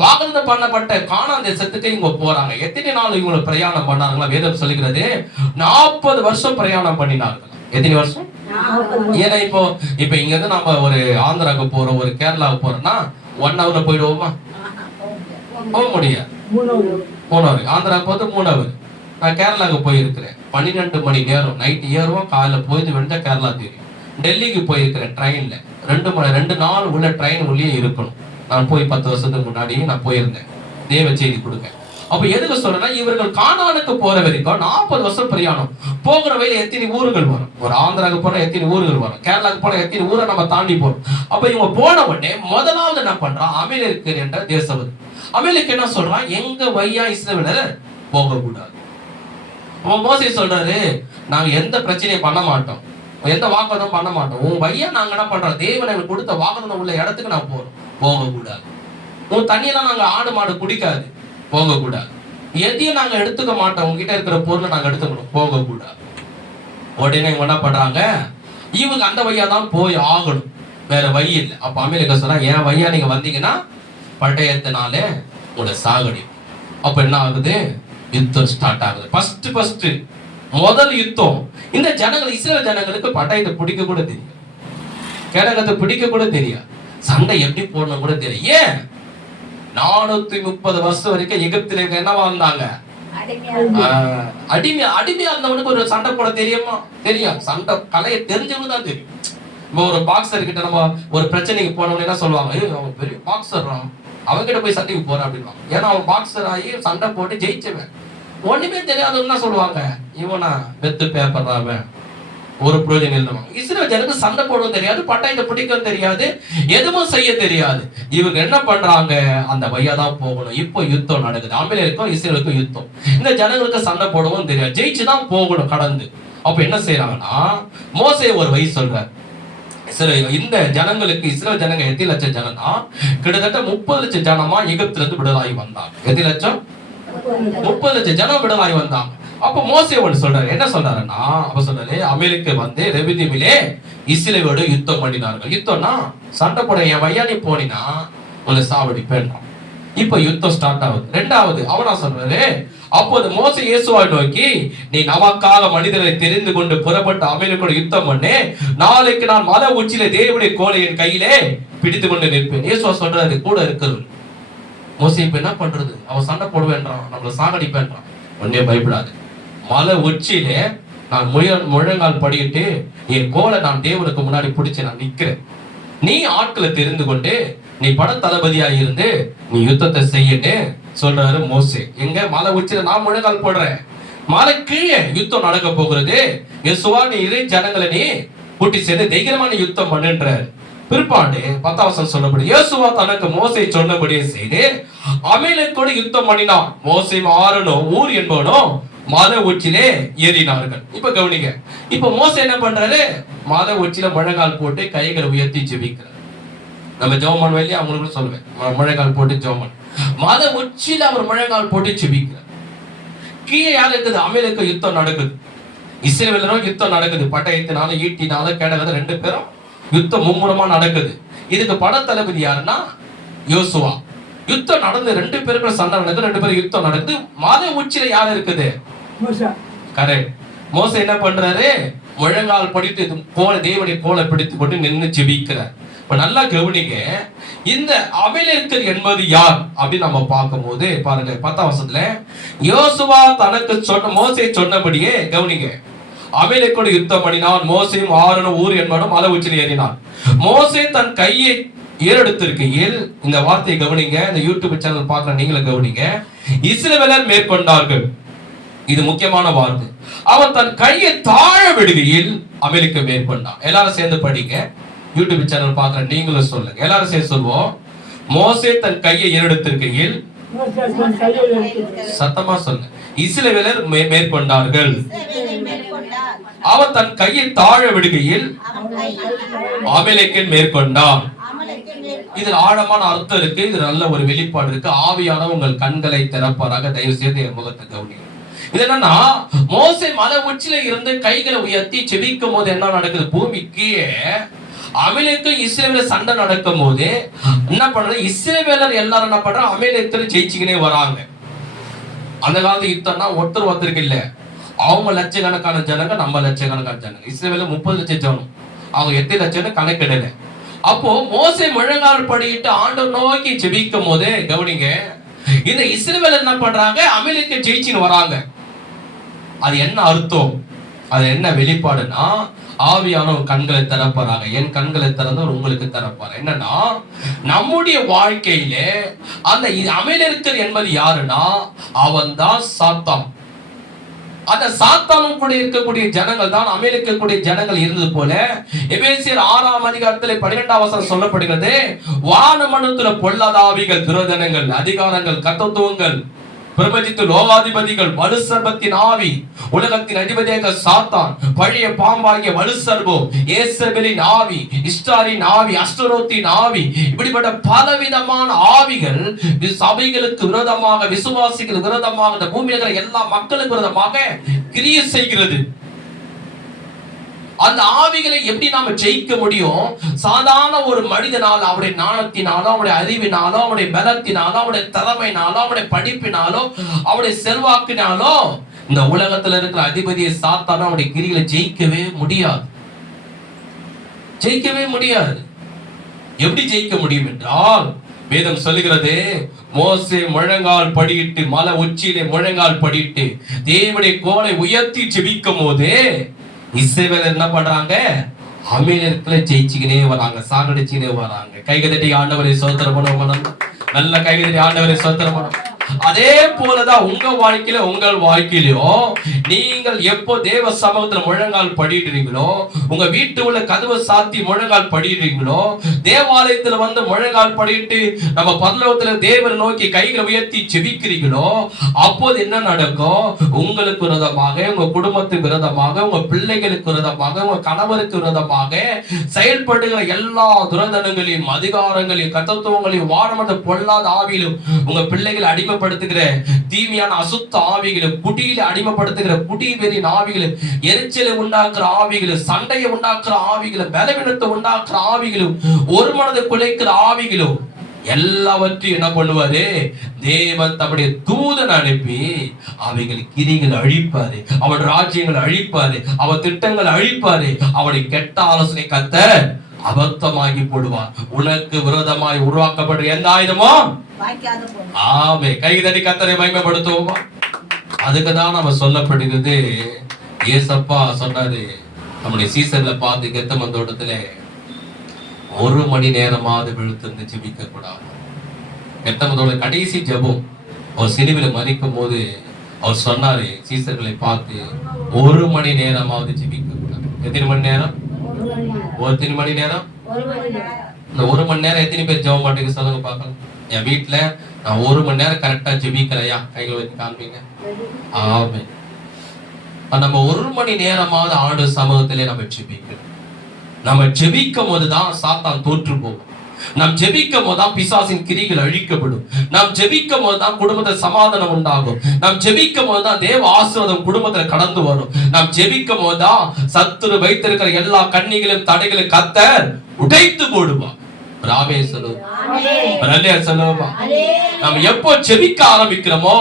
வாக்குதம் பண்ணப்பட்ட கானான் தேசத்துக்கு இவங்க போறாங்க. எத்தனை நாள் இவங்க பிரயாணம் பண்ணாங்களா, வேதம் சொல்லுகிறது 40 வருஷம் பிரயாணம் பண்ணினார்கள். எத்தனை வருஷம்? ஏன்னா இப்ப இங்க இருந்து நம்ம ஒரு ஆந்திராவுக்கு போறோம், ஒரு கேரளாவுக்கு போறோம்னா 1 hourல போயிடுவோமா? போக முடியாது. 3 hour. ஆந்திராவுக்கு போது 3 hour. நான் கேரளாவுக்கு போயிருக்கிறேன், 12 மணி நேரம் நைட் ஏறுவோம், காலைல போயிட்டு வேண்டிய கேரளா தெரியும். டெல்லிக்கு போயிருக்கிறேன் ட்ரெயின்ல, 2 நாள் உள்ள ட்ரெயின் உள்ளே இருக்கணும். நான் போய் 10 வருஷத்துக்கு முன்னாடி நான் போயிருந்தேன், தேவ செய்தி கொடுக்க. அப்ப எதுக்கு சொல்றேன்னா, இவர்கள் கானானுக்கு போற வரைக்கும் 40 வருஷம் பிரயாணம். போகிற வழியில எத்தனை ஊர்கள் வரும், ஒரு ஆந்திராவுக்கு போனா எத்தனை ஊர்கள் வரும், கேரளாவுக்கு போனா எத்தனை ஊரை நம்ம தாண்டி போறோம். அப்ப இவங்க போன உடனே முதலாவது என்ன பண்றான், அமலேக்கு என்ற தேசம். அமலேக்கு என்ன சொல்றான், எங்க வையா இஸ்ரவேலர் போக கூடாது. மோசே சொல்றாரு, நாங்க எந்த பிரச்சனையும் பண்ண மாட்டோம், எந்த வாக்குதம் பண்ண மாட்டோம். உன் வையா நாங்க என்ன பண்றோம், தேவன் எங்களுக்கு கொடுத்த வாக்குதம் உள்ள இடத்துக்கு நான் போறோம், போக கூடாது. உன் தண்ணியெல்லாம் நாங்க ஆடு மாடு குடிக்காது, போக கூடாது. எதையும் நாங்க எடுத்துக்க மாட்டோம், உங்ககிட்ட இருக்கிற பொருளை நாங்க எடுத்துக்கணும், போக கூடாது. உடனே இவங்க என்ன பண்றாங்க, இவங்க அந்த வையா தான் போய் ஆகணும், வேற வழி இல்லை. அப்ப அமெரிக்கா சொல்றா, என் வையா நீங்க வந்தீங்கன்னா பட்டயத்தினாலே உங்களை சாகடி. அப்ப என்ன ஆகுது, யுத்தம் ஸ்டார்ட் ஆகுது. ஃபர்ஸ்ட் முதல் யுத்தம். இந்த ஜனங்கள், இஸ்ரவேல் ஜனங்களுக்கு பட்டயத்தை பிடிக்க கூட தெரியும், கேடகத்தை பிடிக்க கூட தெரியாது, சண்டை எப்படி போடணும் கூட தெரியும். ஏன் 430 வருஷம் வரைக்கும் எகிப்தில என்னவா இருந்தாங்க, அடிமையா இருந்தவனுக்கு ஒரு சண்டை போட தெரியுமா? தெரியும். சண்டை கலையை தெரிஞ்சவனு தான் தெரியும். இப்போ ஒரு பாக்ஸர் கிட்ட நம்ம ஒரு பிரச்சனைக்கு போனவங்க என்ன சொல்லுவாங்க, அவன் பெரிய பாக்ஸர், அவங்க கிட்ட போய் சண்டைக்கு போற அப்படின்னா, ஏன்னா அவன் பாக்ஸர் ஆகி சண்டை போட்டு ஜெயிச்சவன். ஒண்ணுமே தெரியாதுன்னா சொல்லுவாங்க, இவனா வெத்து பேப்பர் அவன், ஒரு பிரயோஜனம் இல்லை. இஸ்ரவேல் ஜனங்களுக்கு சண்டை போடவும் தெரியாது, பட்டயத்தை பிடிக்கவும் தெரியாது, எதுவும் செய்ய தெரியாது. இவங்க என்ன பண்றாங்க, அந்த வையா தான் போகணும். இப்போ யுத்தம் நடக்குது, அமலேக்கும் இஸ்ரவேலுக்கும் யுத்தம். இந்த ஜனங்களுக்கு சண்டை போடவும் தெரியாது, ஜெயிச்சுதான் போகணும் கடந்து. அப்ப என்ன செய்யறாங்கன்னா, மோசே ஒரு வழி சொல்றாரு. இந்த ஜனங்களுக்கு, இஸ்ரவேல் ஜனங்க எத்தனை லட்சம் ஜனம்னா, கிட்டத்தட்ட 30 லட்சம் ஜனமா எகிப்துல இருந்து விடுதலாகி வந்தாங்க. எத்தனை லட்சம்? 30 லட்சம் ஜனம் விடுதலாகி வந்தாங்க. அப்ப மோசே ஒன்று சொல்றாரு, என்ன சொல்றாருன்னா, அப்ப சொல்றாரு, அமெரிக்க வந்து ரெபிதீமிலே இஸ்ரவேலோடு யுத்தம் பண்ணினார்கள். யுத்தம்னா சண்டை போட, என் வையா நீ போனீங்கன்னா உன்னை சாவடிப்பேன். இப்ப யுத்தம் ஸ்டார்ட் ஆகுது. 2வது அவனா சொல்றாரு, அப்போது மோசே இயேசுவை நோக்கி, நீ நமக்காக மனிதரை தெரிந்து கொண்டு புறப்பட்டு அமலேக்கோடு யுத்தம் பண்ணு, நாளைக்கு நான் மலை உச்சியில தேவனுடைய கோலை என் கையிலே பிடித்து கொண்டு நிற்பேன். இயேசுவா சொல்றாரு, கூட இருக்கிறது. மோசே இப்ப என்ன பண்றது, அவன் சண்டை போடுவேன்றான், நம்மள சாகடிப்பேன்றான். ஒன்னே பயப்படாது, மலை உச்சியிலே நான் முழங்கால் படியிட்டு என் கோலை நான் தேவனுக்கு முன்னாடி பிடிச்சு நான் நிக்கிறேன். நீ ஆட்களை தெரிந்து கொண்டு நீ பட தளபதியா இருந்து நீ யுத்தத்தை செய்யன்னு சொல்றாரு மோசே. எங்க மலை உச்சில நான் முழங்கால் போடுறேன், மலை கீழே யுத்தம் நடக்க போகிறது. யோசுவா நீ இறை ஜனங்களை நீ கூட்டி சேர்ந்து தைரியமான யுத்தம் பண்ணுன்றாரு. பிற்பாடு 10ஆம் வசனம் சொல்லப்படி யோசுவா தனக்கு மோசே சொன்னபடியே செய்து அமலேக்கோடு யுத்தம் பண்ணினான். மோசேயும் ஆரோனும் ஊர் என்பவனும் மலை உச்சிலே ஏறினார்கள். இப்ப கவனிங்க, இப்ப மோசே என்ன பண்றாரு? மலை உச்சில முழங்கால் போட்டு கைகளை உயர்த்தி ஜெபிக்கிறார். நம்ம ஜெபம் வேலையை அவங்களுக்கு சொல்லுவேன், முழங்கால் போட்டு ஜெபம். மலை உச்சில அவர் முழங்கால் போட்டு ஜெபிக்கிறார். கீழே யார் இருக்குது? அமலேக்கு யுத்தம் நடக்குது, இஸ்ரவேலரும் யுத்தம் நடக்குது. பட்டயத்தினால ஈட்டினால கேடகத 2 பேரும் யுத்தம் மும்முரமா நடக்குது. இதுக்கு பட தளபதி யாருன்னா யோசுவா. யுத்தம் நடந்து 2 பேருக்குள்ள சண்டை நடக்குது, 2 பேரும் யுத்தம் நடக்குது. மலை உச்சில யார் இருக்குது? கரெக்ட். மோசே என்ன பண்றாரு? முழங்கால் படித்து கோலை தேவனுடைய கோலை பிடித்து கொண்டு நின்று ஜெபிக்கிறார். இப்ப நல்லா கவனிங்க, இந்த அமலேக்கர் என்பது யார் அப்படின்னு நம்ம பார்க்கும்போது பாருங்க 10ஆம் வசனத்துல யோசுவா தனக்கு சொன்ன மோசே சொன்னபடியே கவனிங்க, அமலேக்கோடு யுத்தம் பண்ணினான். மோசேயும் ஆரோனும் ஊர் என்பவனும் மலை உச்சியில் ஏறினான். மோசே தன் கையை ஏறெடுத்திருக்கையில், இந்த வார்த்தையை கவனிங்க, இந்த யூடியூப் சேனல் பார்க்கிற நீங்களும் கவனிங்க, இஸ்ரவேலர் மேற்கொண்டார்கள். இது முக்கியமான வார்த்தை. அவன் தன் கையை தாழ விடுகையில் அமலேக்கு மேற்கொண்டான். எல்லாரும் சேர்ந்து படிங்க, யூடியூப் சேனல் பார்க்கிற நீங்களும் சொல்லுங்க, எல்லாரும் சேர்ந்து சொல்வோம். மோசே தன் கையை ஏறெடுத்திருக்கையில், சத்தமா சொல்லுங்க, இஸ்ரவேலர் மேற்கொண்டார்கள். அவன் தன் கையை தாழ விடுகையில் அமலேக்கன் மேற்கொண்டான். இது ஆழமான அர்த்தம் இருக்கு, இது நல்ல ஒரு வெளிப்பாடு இருக்கு. ஆவியான உங்கள் கண்களை திறப்பாராக. தயவு செய்து என் முகத்தை கவனிங்க. இது என்னன்னா, மோசே மலை உச்சில இருந்து கைகளை உயர்த்தி செபிக்கும் போது என்ன நடக்குது? பூமிக்கு அமலேக்கு இஸ்ரவேலர் சண்டை நடக்கும் போது என்ன பண்றது? இஸ்ரவேலர் எல்லாரும் என்ன பண்றாங்க? அமலேக்கர் ஜெயிச்சுக்கினே வராங்க. அந்த காலத்து யுத்தம்னா ஒருத்தருக்கு இல்ல, அவங்க லட்சக்கணக்கான ஜனங்க, நம்ம லட்சக்கணக்கான ஜனங்க. இஸ்ரவேலர் 30 லட்சம் ஜனம், அவங்க 8 லட்சம் கணக்கிடல. அப்போ மோசே முழங்கால் படியிட்டு ஆண்டவர் நோக்கி ஜெபிக்கும் போது கவனிங்க, இந்த இஸ்ரவேலர் என்ன பண்றாங்க? அமலேக்கை ஜெயிச்சுன்னு வராங்க. அது என்ன அர்த்தம்? அது என்ன வெளிப்பாடுனா, ஆவியானவர் கண்களை திறப்பாராங்க. என் கண்களை திறந்தவர் உங்களுக்கு திறப்பார். என்னன்னா, நம்முடைய வாழ்க்கையில அந்த அமலேக்கர் என்பது யாருன்னா, அவன் தான் சாத்தான். அந்த சாத்தானும் கூட இருக்கக்கூடிய ஜனங்கள் தான் அமலேக்கக்கூடிய ஜனங்கள் இருந்தது போல எபேசியர் 6ஆம் அதிகாரத்திலே 12ஆம் வசனம் சொல்லப்படுகிறது. வானமண்டலத்துல பொல்லாத ஆவிகள், துரோதனங்கள், அதிகாரங்கள், கர்த்தத்துவங்கள், பிரபஞ்சத்து லோகாதிபதிகள், வலுசர்பத்தின் ஆவி, உலகத்தின் அதிபதியாக சாத்தான், பழைய பாம்பாகிய வலுசர்பம், ஏசபெலின் ஆவி, இஸ்டாரின் ஆவி, அஸ்டரோத்தின் ஆவி, இப்படிப்பட்ட பலவிதமான ஆவிகள் சபைகளுக்கு விரோதமாக, விசுவாசிகளுக்கு விரோதமாக, இந்த பூமியில் இருக்கிற எல்லா மக்களுக்கு விரோதமாக கிரியை செய்கிறது. அந்த ஆவிகளை எப்படி நாம ஜெயிக்க முடியும்? சாதாரண ஒரு மனிதனால், அவருடைய ஞானத்தினாலோ, அவருடைய அறிவினாலோ, அவருடைய பலத்தினாலோ, அவருடைய திறமையினாலோ, அவருடைய படிப்பினாலோ, அவருடைய செல்வாக்கினாலோ இந்த உலகத்துல இருக்கிற அதிபதியை சாத்தானோ அவருடைய கிரிகளை ஜெயிக்கவே முடியாது. ஜெயிக்கவே முடியாது. எப்படி ஜெயிக்க முடியும் என்றால், வேதம் சொல்லுகிறது, மோசே முழங்கால் படியிட்டு மலை உச்சியிலே முழங்கால் படியிட்டு தேவனுடைய கோலை உயர்த்தி ஜெபிக்கும் போது இஸ்ரவேலர் என்ன பண்றாங்க? அமலேக்கரை ஜெயிச்சுக்கினே வராங்க, சாகடிச்சுக்கினே வராங்க. கைகதட்டி ஆண்டவரை ஸ்தோத்திரம் பண்ணுவோம். நல்ல கைகதட்டி ஆண்டவரை ஸ்தோத்திரம் பண்ணுவோம். அதே போலதான் உங்க வாழ்க்கையில, உங்கள் வாழ்க்கையிலோ நீங்கள் எப்போ தேவ சமூகத்துல முழங்கால் படிடுறீங்களோ, உங்க வீட்டு உள்ள கதவை சாத்தி முழங்கால் படிடுறீங்களோ, தேவாலயத்துல வந்து முழங்கால் படிட்டு நம்ம பரலோகத்துல தேவனை நோக்கி கைகளை உயர்த்தி ஜெபிக்கிறீங்களோ, அப்போது என்ன நடக்கும்? உங்களுக்கு விரோதமாக, உங்க குடும்பத்துக்கு விரோதமாக, உங்க பிள்ளைகளுக்கு விரோதமாக, உங்க கணவருக்கு விரோதமாக செயல்படுகிற எல்லா துரதனங்களையும், அதிகாரங்களையும், கர்த்தத்துவங்களையும், வானமற்ற பொல்லாத ஆவியிலும், உங்க பிள்ளைகளை அடிமை படுத்துகிற தீமையான அசுத்த ஆவிகளும், குடியில அடிமைப்படுத்துகிற குடிவெறியின் ஆவிகளும், எரிச்சலை உண்டாக்குற ஆவிகளும், சண்டையை உண்டாக்குற ஆவிகளும், பலவீனத்தை உண்டாக்குற ஆவிகளும், ஒரு மனதை குலைக்கிற ஆவிகளும் எல்லாவற்றையும் என்ன பண்ணுவாரு? தேவன் தம்முடைய தூதன் அனுப்பி அவைகள் கிரிகள் அழிப்பாரு, அவன் ராஜ்யங்கள் அழிப்பாரு, அவன் திட்டங்கள் அழிப்பாரு, அவனை கெட்ட ஆலோசனை கத்த அபத்தமாகி போடுவார். உனக்கு விரோதமாய் உருவாக்கப்படுற எந்த ஆயுதமோ ஆமே. கைதடி கத்தரை மகிமைப்படுத்துவோமா? அதுக்குதான் நம்ம சொல்லப்படுகிறது, ஏசப்பா சொன்னாரு, நம்முடைய சீசன்ல பார்த்து கெத்தமன் தோட்டத்துல 1 மணி நேரமாவது விழுத்திருந்து ஜெபிக்க கூடாது. கெத்தமன் தோட்ட கடைசி ஜெபம் அவர் சிலுவையில மரிக்கும் போது அவர் சொன்னாரு சீசர்களை பார்த்து, 1 மணி நேரமாவது ஜெபிக்க கூடாது. எத்தனை மணி நேரம்? எத்தனை மணி நேரம்? இந்த 1 மணி நேரம் எத்தனை பேர் ஜெபம் மாட்டேங்க சொல்லுங்க பார்க்கலாம். என் வீட்டுல நான் 1 மணி நேரம் கரெக்டா ஜெபிக்கலையா? கைகளை வச்சு காண்பீங்க. ஆமே. நம்ம 1 மணி நேரமாவது ஆண்டு சமூகத்திலே நம்ம ஜெபிக்கணும். நம்ம ஜெபிக்கும் போதுதான் சாத்தான் தோற்று போகும். நாம் ஜெபிக்கும் போதுதான் பிசாசின் கிரிகள் அழிக்கப்படும். நாம் ஜெபிக்கும் போதுதான் குடும்பத்தில் சமாதானம் உண்டாகும். நாம் ஜெபிக்கும் போதுதான் தேவ ஆசீர்வாதம் குடும்பத்துல கடந்து வரும். நாம் ஜெபிக்கும் போதுதான் சத்துரு வைத்திருக்கிற எல்லா கண்ணிகளும் தடைகளும் கர்த்தர் உடைத்து போடுவார். நம்ம எப்போ ஜெபிக்க ஆரம்பிக்கிறோமோ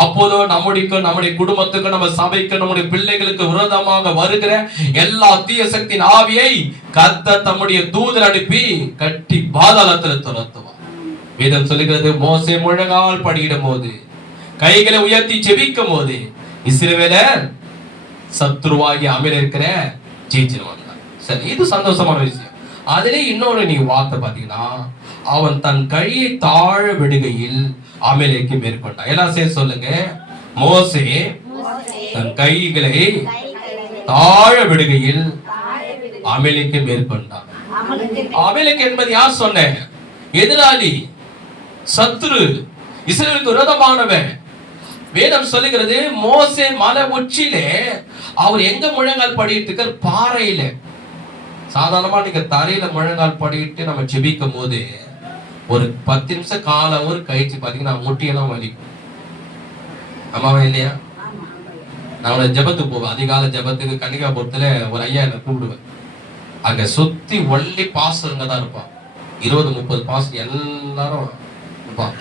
அப்போதோ நம்முடைய குடும்பத்துக்கு, நம்ம சபைக்கு, நம்முடைய பிள்ளைகளுக்கு விரோதமாக வருகிற எல்லா தீய சக்தியின் ஆவியை கர்த்தர் தம்முடைய தூதர் அனுப்பி கட்டி பாதாளத்துல துரத்துவார். வேதம் சொல்லுகிறது, மோசே முழங்கால் படியிடும் போது, கைகளை உயர்த்தி ஜெபிக்கும் போது இஸ்ரவேலர் சத்துருவாகி அமீரேற்கிற ஜெயிச்சு வந்தார். சரி, இது சந்தோஷமான விஷயம். அதிலே இன்னொரு நீங்க வார்த்தை பாத்தீங்கன்னா, அவன் தன் கையை தாழ விடுகையில் அமலேக்கு மேற்கொண்டான். எல்லாம் சேர்த்து சொல்லுங்க, மோசே தன் கைகளை தாழ விடுகையில் அமலேக்கு மேற்கொண்டான். அமலேக்கு என்பது யார் சொன்ன? எதிராளி, சத்துரு, இஸ்ரவேலுக்கு விரோதமானவன். வேதம் சொல்லுகிறது, மோசே மலை உச்சியிலே அவர் எங்க முழங்கால் படிட்டு இருக்கார்? பாறையில. சாதாரணமா நீங்க தரையில முழங்கால் படிட்டு நம்ம ஜெபிக்கும் போது ஒரு 10 நிமிஷம் கால ஒரு கழிச்சு பாத்தீங்கன்னா முட்டியெல்லாம் வலிக்கும். ஆமாவா இல்லையா? நான் ஜெபத்துக்கு போவேன், அதிகால ஜெபத்துக்கு கன்னிகாபுரத்துல ஒரு ஐயா என்ன கூப்பிடுவேன். அங்க சுத்தி ஒல்லி பாஸ்டருங்க தான் இருப்பான். 20-30 பாஸ்டர் எல்லாரும் இருப்பான்.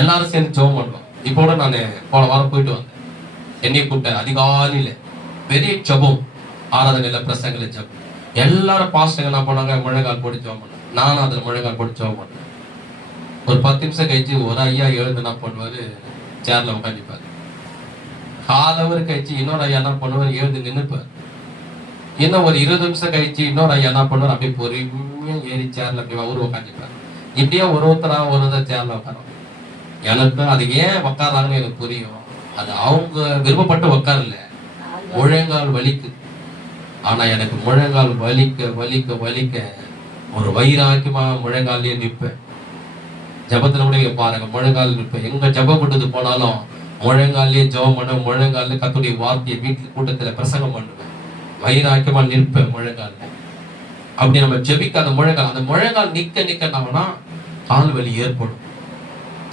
எல்லாரும் சேர்ந்து ஜெபம் பண்ணுவோம். இப்போ கூட நான் போன வாரம் போயிட்டு வந்தேன். என்னைய கூப்பிட்டேன் அதிகாலையில பெரிய ஜெபம், ஆராதனையில பிரசங்கல ஜெபம். எல்லாரும் பாஸ்டங்க என்ன பண்ணாங்க? முழங்கால் போட்டு ஜெபம் பண்ணேன். நானும் அதுல முழங்கால் போட்டு ஜெபம் பண்ணேன். ஒரு 10 நிமிஷம் கழிச்சு ஒரு ஐயா எழுந்து என்ன பண்ணுவாரு? சேர்ல உட்காந்துப்பாரு. காலவர் கழிச்சு இன்னொரு ஐயா என்ன பண்ணுவார்? எழுந்து நின்னுப்பார். இன்னும் ஒரு 20 நிமிஷம் கழிச்சு இன்னொரு ஐயா என்ன பண்ணுவார்? அப்படியே பொறுமையா ஏறி சேர்ல அப்படி அவரு உட்காந்துப்பாரு. இப்படியே ஒருத்தர் சேர்ல உட்காரும். எனக்கு அது ஏன் உட்காராங்கன்னு எனக்கு புரியும். அது அவங்க விருப்பப்பட்டு உட்காரல, முழங்கால் வலிக்குது. ஆனா எனக்கு முழங்கால் வலிக்க வலிக்க வலிக்க ஒரு வைராக்கியமா முழங்காலே நிற்பேன். ஜபத்துல கூட பாருங்க, முழங்கால் நிற்பேன். எங்க ஜபம் கொண்டது போனாலும் முழங்காலே ஜபம் பண்ண, முழங்கால கர்த்தருடைய வார்த்தையை வீட்டுல கூட்டத்துல பிரசங்கம் பண்ணுவேன். வைராக்கியமா நிற்பேன் முழங்கால். அப்படி நம்ம ஜெபிக்க அந்த முழங்கால் நிக்க நிக்கனாங்கன்னா கால் வலி ஏற்படும்.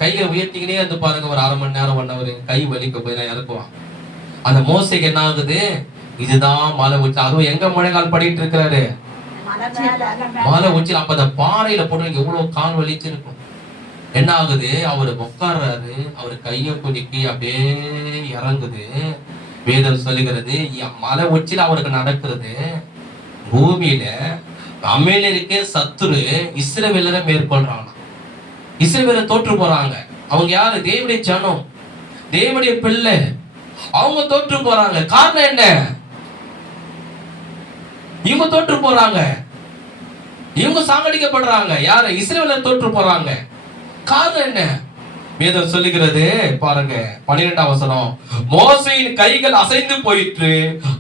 கையை உயர்த்திக்கினே வந்து பாருங்க, ஒரு 1/2 மணி நேரம் 1 hour கை வலிக்க போய் தான் இறக்குவான். அந்த மோசைக்கு என்ன ஆகுது? இதுதான் மலை உச்சி. அதுவும் எங்க முழங்கால் படிட்டு இருக்கிறாரு? மலை உச்சியில். அப்ப அந்த பாறையில போட்டு எவ்வளவு கால் வலிச்சிருக்கும். என்ன ஆகுது? அவரு உட்கார்றாரு, அவரு கையை குலுக்கி அப்படியே இறங்குது. வேதம் சொல்லுகிறது, மலை உச்சியில அவருக்கு நடக்கிறது. பூமியில அமலேக்கே சத்துரு இஸ்ரவேலரை மேற்கொள்றாங்க. இஸ்ரவேலர் தோற்று போறாங்க. அவங்க யாரு? தேவனுடைய ஜனம், தேவனுடைய பிள்ளை. அவங்க தோற்று போறாங்க. காரணம் என்ன? இவங்க தோற்று போறாங்க, இவங்க சாகடிக்கப்படுறாங்க. யாரு? இஸ்ரவேலர் தோற்று போறாங்க. காரணம் என்ன? வேதம் சொல்லுகிறது பாருங்க, 12ஆம் வசனம். மோசேயின் கைகள் அசைந்து போயிற்று.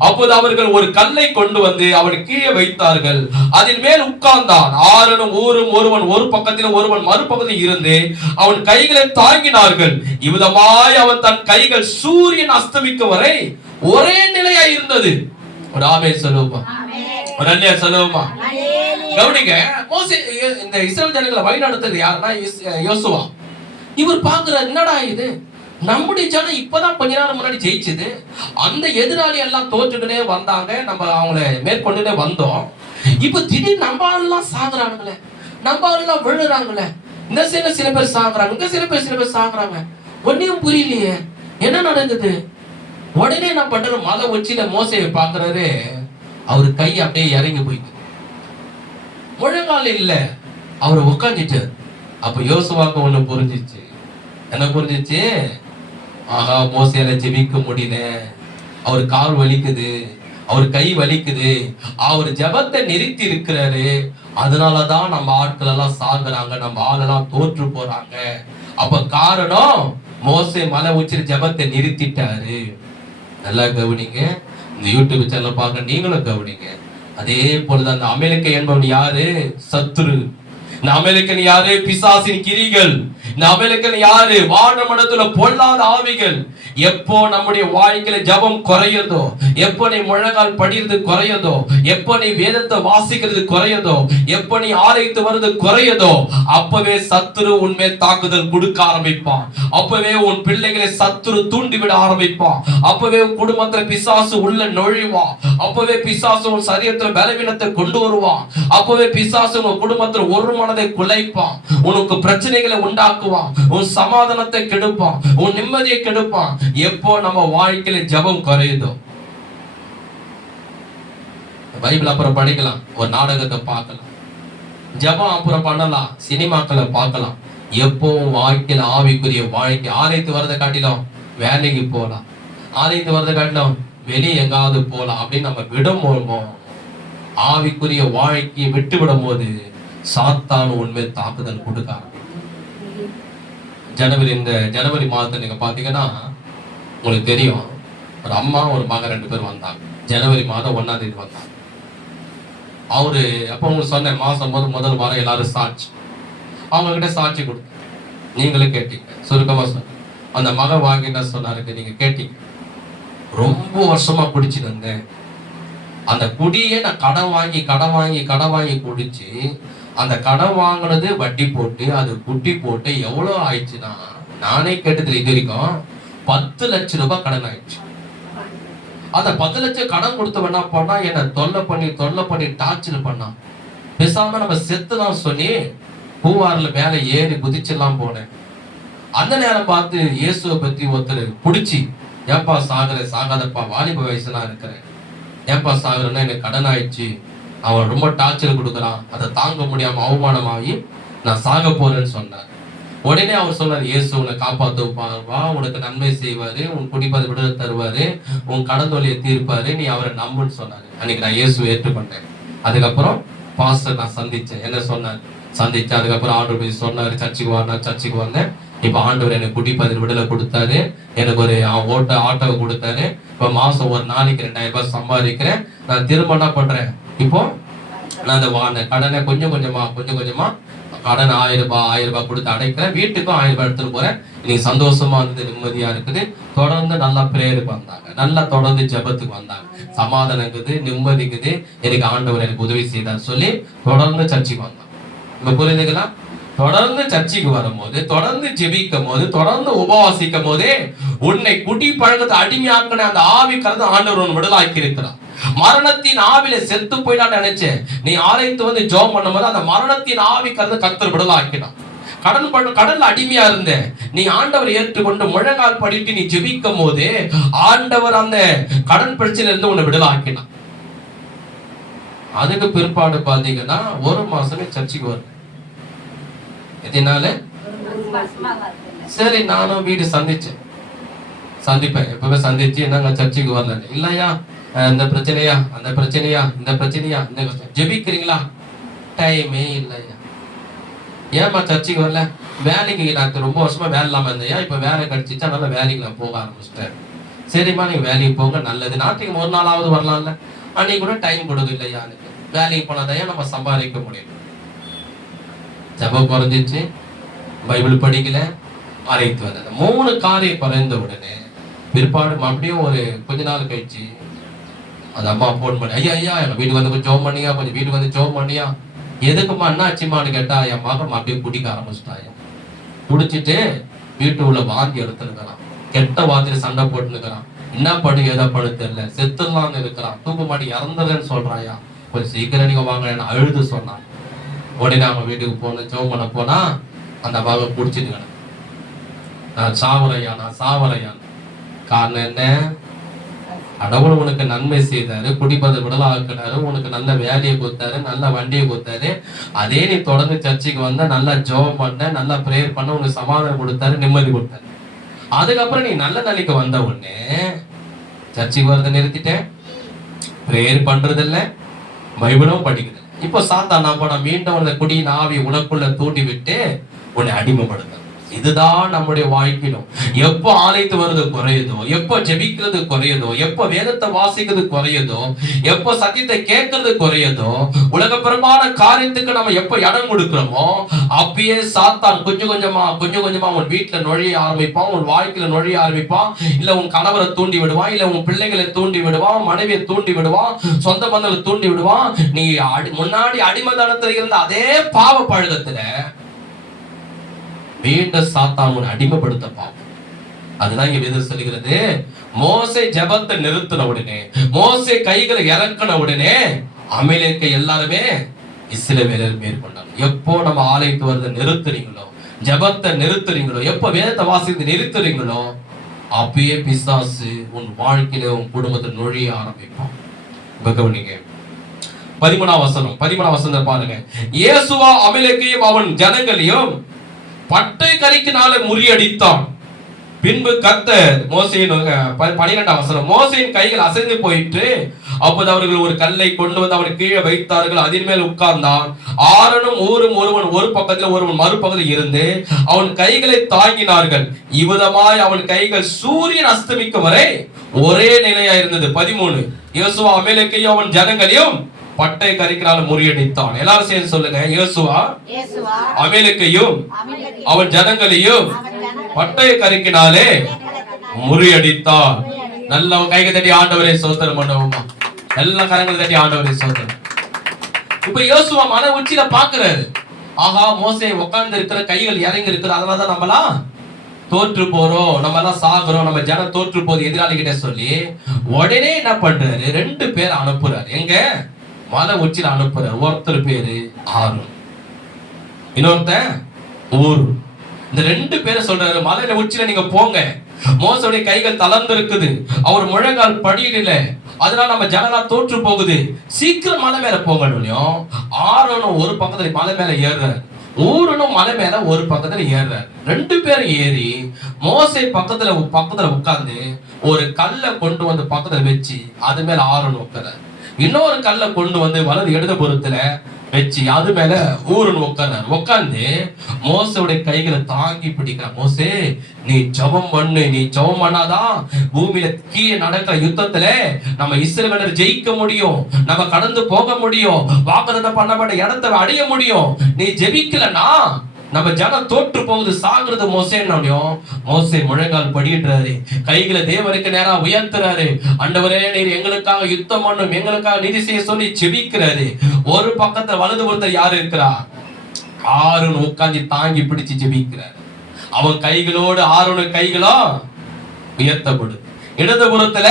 அப்போது அவர்கள் ஒரு கல்லை கொண்டு வந்து அவன் கீழே வைத்தார்கள். அதன் மேல் உட்கார்ந்தான். ஆரோனும் ஊரும் ஒருவன் ஒரு பக்கத்திலும் ஒருவன் மறுபக்கத்தில் இருந்து அவன் கைகளை தாங்கினார்கள். இவ்விதமாய் அவன் தன் கைகள் சூரியன் அஸ்தமிக்கும் வரை ஒரே நிலையா இருந்தது. ஒரு ஆமென் சொல்லுவோமா? ஒரு அல்லேலூயா சொல்லுவோமா? கவனிங்க, மோசே இந்த இஸ்ரவேல் ஜனங்களை வழிநடத்துறது யாருன்னா யோசுவா. இவர் பாக்குறாரு, என்னடா இது, நம்முடைய ஜனம் இப்பதான் கொஞ்ச நேரம் முன்னாடி ஜெயிச்சது, அந்த எதிராளி எல்லாம் தோற்றுக்கிட்டே வந்தாங்க, நம்ம அவங்கள மேற்கொண்டுட்டே வந்தோம். இப்ப திடீர்னு நம்ம எல்லாம் சாகுறானுங்களே, நம்ம எல்லாம் விழுறாங்களே, இந்த சில பேர் சாகுறாங்க, இந்த சில பேர் சாகுறாங்க, ஒன்னும் புரியலையே என்ன நடக்குது. உடனே என்ன பண்ற? மலை உச்சியில மோசையை பாக்குறாரு. அவரு கை அப்படியே இறங்கி போயிட்டு முழங்கால இல்ல, அவரை உட்காந்துட்டு. அப்ப யோசுவாக்கு ஒண்ணு புரிஞ்சிச்சு. என்ன புரிஞ்சிச்சு? ஆஹா, மோசையால ஜெபிக்க முடியல, அவர் கால் வலிக்குது, அவர் கை வலிக்குது, அவர் ஜெபத்தை நிறுத்தி இருக்கிறாரு. அதனாலதான் நம்ம ஆட்கள் எல்லாம் சாகுறாங்க, நம்ம ஆளெல்லாம் தோற்று போறாங்க. அப்ப காரணம் மோசே மலை உச்சிரி ஜெபத்தை நிறுத்திட்டாரு. நல்லா கவனிங்க, இந்த யூடியூப் சேனல் பார்க்க நீங்களும் கவனிங்க. அதே போலதான் அந்த அமெரிக்க என்பவன் யாரு? சத்துரு. இந்த அமெரிக்கன் யாரு? பிசாசின் கிரிகள். இந்த அமெரிக்கன் யாரு? வானமண்டலத்துல பொல்லாத ஆவிகள். எப்போ நம்முடைய வாழ்க்கையில ஜபம் குறையதோ, எப்போ நீ முழங்கால் படிக்கிறது குறையதோ, எப்போ நீ வேதத்தை வாசிக்கிறது குறையதோ, எப்போ நீ ஆலயத்து வருது குறையதோ, அப்பவே சத்துரு உன்மேல் தாக்குதல் கொடுக்க ஆரம்பிப்பான். அப்பவே உன் பிள்ளைகளை சத்துரு தூண்டிவிட ஆரம்பிப்பான். அப்பவே உன் குடும்பத்துல பிசாசு உள்ள நுழைவான். அப்பவே பிசாசு உன் சரீரத்துல பலவீனத்தை கொண்டு வருவான். அப்பவே பிசாசு உன் குடும்பத்துல ஒரு மனதை குலைப்பான். உனக்கு பிரச்சனைகளை உண்டாக்குவான். உன் சமாதானத்தை கெடுப்பான். உன் நிம்மதியை கெடுப்பான். எப்போ நம்ம வாழ்க்கையில ஜபம் குறையுதோ, பைபிள் அப்புறம் படிக்கலாம், ஒரு நாடகத்தை பார்க்கலாம், ஜபம் அப்புறம் பண்ணலாம், சினிமாக்களை பார்க்கலாம். எப்போ வாழ்க்கையில ஆவிக்குரிய வாழ்க்கை, ஆலயத்து வரதை காட்டிலும் வேலைக்கு போகலாம், ஆலயத்து வரதை காட்டிலும் வெளியே எங்காவது போகலாம் அப்படின்னு நம்ம விடும்போது, ஆவிக்குரிய வாழ்க்கையை விட்டு விடும் போது சாத்தான் உண்மையில் தாக்குதல் கொடுக்க இந்த ஜனவரி மாதத்தை நீங்க பாத்தீங்கன்னா உங்களுக்கு தெரியும், ஒரு அம்மா ஒரு மகன் 2 பேர் வந்தாங்க. ஜனவரி மாதம் 1ஆம் தேதி வந்தாங்க. அவரு அப்ப உங்களுக்கு சொன்ன மாசம் முதல் வாரம் எல்லாரும் சாட்சி, அவங்க கிட்ட சாட்சி கொடுத்து நீங்களும் கேட்டீங்க. சுருக்கமா சொன்ன அந்த மகன் வாங்கிட்ட சொன்னாருக்கு, நீங்க கேட்டீங்க, ரொம்ப வருஷமா குடிச்சுட்டு இருந்தேன், அந்த குடியே நான் கடன் வாங்கி குடிச்சு, அந்த கடன் வாங்கினது வட்டி போட்டு அது குட்டி போட்டு எவ்வளவு ஆயிடுச்சுன்னா, நானே கேட்டதுல இது வரைக்கும் 10 லட்சம் ரூபாய் கடன் ஆயிடுச்சு. அந்த 10 லட்சம் கடன் கொடுத்த என்ன பண்ணா, என்ன தொல்லை பண்ணி டார்ச்சர் பண்ணான். பேசாம நம்ம செத்துலாம் சொல்லி பூவாரில் மேல ஏறி குதிச்செல்லாம் போனேன். அந்த நேரம் பார்த்து இயேசுவை பத்தி ஒருத்தர் பிடிச்சி, ஏப்பா சாகாதப்பா, வாலிப வயசுலாம் இருக்கிறேன், ஏப்பா சாகுறேன்னா எனக்கு கடன் ஆயிடுச்சு, அவன் ரொம்ப டார்ச்சர் கொடுக்குறான், அதை தாங்க முடியாம அவமானமாகி நான் சாக போறேன்னு சொன்னார். உடனே அவர் சொன்னார், இயேசு உன்னை காப்பாற்றுவா, உனக்கு நன்மை செய்வாரு, உன் குடிப்பதை விடுதலை தருவாரு, உன் கடன் தொல்லையை தீர்ப்பாரு, நீ அவரை நம்புன்னு சொன்னாரு. அன்னைக்கு நான் இயேசுவை ஏற்றுக்கொண்டேன். அதுக்கப்புறம் பாஸ்டர் நான் சந்திச்சேன், என்ன சொன்னார் சந்திச்சேன். அதுக்கப்புறம் ஆண்டவர் சொன்னாரு, சர்ச்சுக்கு வந்தேன். இப்ப ஆண்டவர் எனக்கு குடிப்பதில் விடுதலை கொடுத்தாரு, எனக்கு ஒரு ஆட்டோவை கொடுத்தாரு. இப்ப மாசம் ஒரு நாளைக்கு 2000 ரூபாய் சம்பாதிக்கிறேன். நான் திரும்ப என்ன பண்றேன், இப்போ நான் அந்த கடனை கொஞ்சம் கொஞ்சமா கடன் 1000 ரூபாய் கொடுத்து அடைக்கிறேன். வீட்டுக்கும் 1000 ரூபாய் எடுத்துட்டு போறேன். இன்னைக்கு சந்தோஷமா இருந்தது, நிம்மதியா இருக்குது. தொடர்ந்து நல்லா பிரேயருக்கு வந்தாங்க, நல்லா தொடர்ந்து ஜெபத்துக்கு வந்தாங்க. சமாதானம் இருக்குது, நிம்மதி இருக்குது, எனக்கு ஆண்டவர் எனக்கு உதவி செய்தார் சொல்லி தொடர்ந்து சர்ச்சைக்கு வந்தாங்க. இப்ப புரியுதுங்களா? தொடர்ந்து சர்ச்சைக்கு வரும்போது, தொடர்ந்து ஜெபிக்கும் போது, தொடர்ந்து உபவாசிக்கும் போதே உன்னை குடி பழக்கத்தை அடிமையாக்கின அந்த ஆவி கலந்து ஆண்டவர் உன் விடுதலாக்கி இருக்கிறார். மரணத்தின் ஆவில செத்து போயிடான்னு நினைச்சேன், நீ ஆலயத்து வந்து ஜெபம் பண்ணும்போது அந்த மரணத்தின் ஆவி கலந்து கர்த்தர் விடுதலாக்கினான். கடல்ல அடிமையா இருந்தேன், நீ ஆண்டவர் ஏற்றுக்கொண்டு முழங்கால் படிட்டு நீ ஜெபிக்கும் போது ஆண்டவர் அந்த கடன் பிரச்சனை இருந்து உன்னை விடுதலாக்கினான். அதுக்கு பிற்பாடு பாத்தீங்கன்னா 1 மாசமே சர்ச்சைக்கு வரும். எதனால? சரி, நானும் வீடு சந்திப்பேன், எப்பவுமே சந்திச்சு என்னங்க சர்ச்சைக்கு வரல இல்லையா, இந்த பிரச்சனையா அந்த பிரச்சனையா இந்த பிரச்சனையா இந்த ஜெபிக்கிறீங்களா, டைமே இல்லையா, ஏமா சர்ச்சைக்கு வரல, வேலைக்கு நான் ரொம்ப வருஷமா வேலை இல்லாம இருந்தேன், இப்ப வேலை கிடைச்சிச்சா அதனால வேலைக்கு நான் போக ஆரம்பிச்சிட்டேன். சரிம்மா நீங்க வேலைக்கு போங்க, நல்லது, நாட்டுக்கு ஒரு நாளாவது வரலாம்ல, அன்னைக்கு கூட டைம் கொடுக்க இல்லையா, வேலைக்கு போனாதான் நம்ம சம்பாதிக்க முடியும். ஜபம் குறைஞ்சிச்சு, பைபிள் படிக்கல, ஆலயத்து வந்தது. 3 காரியம் குறைந்த உடனே பிற்பாடு மறுபடியும் ஒரு கொஞ்ச நாள் கழிச்சு அந்த அம்மா போன் பண்ணி, ஐயா எங்க வீட்டுக்கு வந்து கொஞ்சம் ஜோம் பண்ணியா, கொஞ்சம் வீட்டுக்கு வந்து ஜோம் பண்ணியா. எதுக்குமா என்ன ஆச்சுமான்னு கேட்டா, என் மகன் மறுபடியும் குடிக்க ஆரம்பிச்சுட்டாயா, குடிச்சிட்டு வீட்டு உள்ள வாந்தி எடுத்துருக்கிறான், கெட்ட வாந்தியில சண்டை போட்டுருக்கிறான், என்ன படு ஏதோ படு தெரியல, செத்துலான்னு இருக்கிறான், தூக்க மாட்டி இறந்துறேன்னு சொல்றாயா, கொஞ்சம் சீக்கிரம் நீங்க வாங்க அழுது சொன்னான். உடனே அவங்க வீட்டுக்கு போன ஜெபம் பண்ண போனா அந்த மகன் குடிச்சிட்டு, நான் சாவரையா. காரணம் என்ன? கடவுள் உனக்கு நன்மை செய்தாரு, குடிப்பதை விடலாக்குனாரு, உனக்கு நல்ல வேலையை கொடுத்தாரு, நல்ல வண்டியை கொடுத்தாரு. அதே நீ தொடர்ந்து சர்ச்சைக்கு வந்த, நல்லா ஜெபம் பண்ண, நல்லா பிரேயர் பண்ண, உனக்கு சமாதானம் கொடுத்தாரு, நிம்மதி கொடுத்தாரு. அதுக்கப்புறம் நீ நல்ல நிலைக்கு வந்த உடனே சர்ச்சைக்கு வரதை நிறுத்திட்டேன், பிரேயர் பண்றது இல்ல, பைபிளும் படிக்கிறது. இப்போ சாத்தான் நான் போன மீண்டும் அந்த குடியின் ஆவி உனக்குள்ள தூண்டி விட்டு உன்னை அடிமைப்படுத்த. இதுதான் நம்முடைய வாழ்க்கையிலும். எப்போ ஆலயத்து வருது குறையுதோ, எப்போ ஜெபிக்கிறது குறையுதோ, எப்போ வேதத்தை வாசிக்கிறது குறையுதோ, எப்போ சத்தியத்தை கேட்கறது குறையுதோ, உலகபரமான காரியத்துக்கு நம்ம எப்போ இடம் கொடுக்கிறோமோ, அப்பயே சாத்தான் கொஞ்சம் கொஞ்சமா உன் வீட்டுல நுழைய ஆரம்பிப்பான், உன் வாழ்க்கையில நுழைய ஆரம்பிப்பான். இல்ல உன் கணவரை தூண்டி விடுவான், இல்ல உன் பிள்ளைகளை தூண்டி விடுவான், மனைவியை தூண்டி விடுவான், சொந்த பந்தங்களை தூண்டி விடுவான். நீ முன்னாடி அடிமைத்தனத்துல இருந்த அதே பாவ பழக்கத்துல மீண்டும் சாத்தான் உன்னை அடிமைப்படுத்த பார்ப்பான். அதுதான் இங்க வேதம் சொல்லுகிறது. மோசே ஜெபத்தை நிறுத்தின உடனே, மோசே கைகளை இறக்கின உடனே அமலேக்கை எல்லாருமே இஸ்ரவேலர் மேற்கொண்டாங்க. எப்போ நம்ம ஆலயத்து வரதை நிறுத்துறீங்களோ, ஜெபத்தை நிறுத்துறீங்களோ, எப்போ வேதத்தை வாசித்து நிறுத்துறீங்களோ, அப்பயே பிசாசு உன் வாழ்க்கையில உன் குடும்பத்தை நுழைய ஆரம்பிப்பான். கவனிங்க 13ஆம் வசனம் பாருங்க. இயேசுவா அமலேக்கையும் அவன் ஜனங்களையும் பட்டை கரிக்கினால முறியடித்தான். பின்பு கர்த்தர் மோசேயின் 12ஆம் வசனம், மோசேயின் கைகள் அசைந்து போயிற்று. அப்போது அவர்கள் ஒரு கல்லை கொண்டு வந்து அவன் கீழே வைத்தார்கள், அதன் மேல் உட்கார்ந்தான். ஆரோனும் ஊரும் ஒருவன் ஒரு பக்கத்தில் ஒருவன் மறுபக்கத்தில் இருந்து அவன் கைகளை தாங்கினார்கள். இவ்விதமாய் அவன் கைகள் சூரியன் அஸ்தமிக்கும் வரை ஒரே நிலையா இருந்தது. 13 யோசுவா அமலேக்கையும் அவன் ஜனங்களையும் பட்டை கரிக்கினால முறியடித்தான். எல்லாரும் சேர்ந்து சொல்லுங்க. யோசுவா அமலேக்கையும் அவன் ஜனங்களையும் பட்டை கரிக்கினாலே முறியடித்தான். நல்ல கைக தட்டி ஆண்டவரே சோதரம் பண்ணுவோமா? எல்லா கரங்கள் தட்டி ஆண்டவரே சோதரம். இப்ப யோசுவா மலை உச்சியில பாக்குறாரு. ஆஹா, மோசே உட்கார்ந்து இருக்கிற, கைகள் இறங்கி இருக்கிற, அதனாலதான் நம்மளாம் தோற்று போறோம், நம்ம எல்லாம் சாகுறோம், நம்ம ஜனம் தோற்று போது எதிராளி கிட்ட சொல்லி உடனே என்ன பண்றாரு, 2 பேர் அனுப்புறாரு. எங்க மலை உச்சியில அனுப்புறாரு. ஒருத்தர் பேரு ஆரோன், இன்னொருத்தன் ஊர். இந்த 2 பேரை சொல்றாரு, மலையில உச்சியில நீங்க போங்க, மோசோடைய கைகள் தளர்ந்து இருக்குது, அவர் முழங்கால் படியிடல, அதனால நம்ம ஜனலாம் தோற்று போகுது, சீக்கிரம் மலை மேல போகணும். ஆரோனும் ஒரு பக்கத்துல மலை மேல ஏறுறாரு, ஊரனும் மலை மேல ஒரு பக்கத்துல ஏறுறாரு. 2 பேரும் ஏறி மோசே பக்கத்துல உட்கார்ந்து ஒரு கல்லை கொண்டு வந்து பக்கத்துல வச்சு அது மேல ஆரோன் உட்கார்றாரு. இன்னொரு கல்லை கொண்டு வந்து வலது இடது புறத்துல வச்சு அது மேல ஊருன்னு உட்கார்ந்து மோசோடைய கைகளை தாங்கி பிடிக்கிறார். மோசே, நீ ஜெபம் பண்ணு, நீ ஜெபம் பண்ணாதான் பூமியில கீழே நடக்கிற யுத்தத்துல நம்ம இஸ்ரவேலர் ஜெயிக்க முடியும், நம்ம கடந்து போக முடியும், வாக்குத்தத்தம் பண்ணப்பட்ட இடத்தை அடைய முடியும். நீ ஜெபிக்கலனா நம்ம ஜனம் தோற்று போகுது, சாகுறது. மோசே முழங்கால் படியிடுறாரு, கைகளை தேவனுக்கு நேரா உயர்த்துறாரு. ஆண்டவரே, நீர் எங்களுக்காக யுத்தம் பண்ணும், எங்களுக்காக நிதி செய்ய சொல்லி ஜெபிக்கிறாரு. ஒரு பக்கத்துல வலது புறத்துல யாரு இருக்கிறா? ஆரோன் உட்கார்ந்து தாங்கி பிடிச்சு ஜெபிக்கிறாரு. அவன் கைகளோடு ஆரோன் கைகளும் உயர்த்தப்படுது. இடது புறத்துல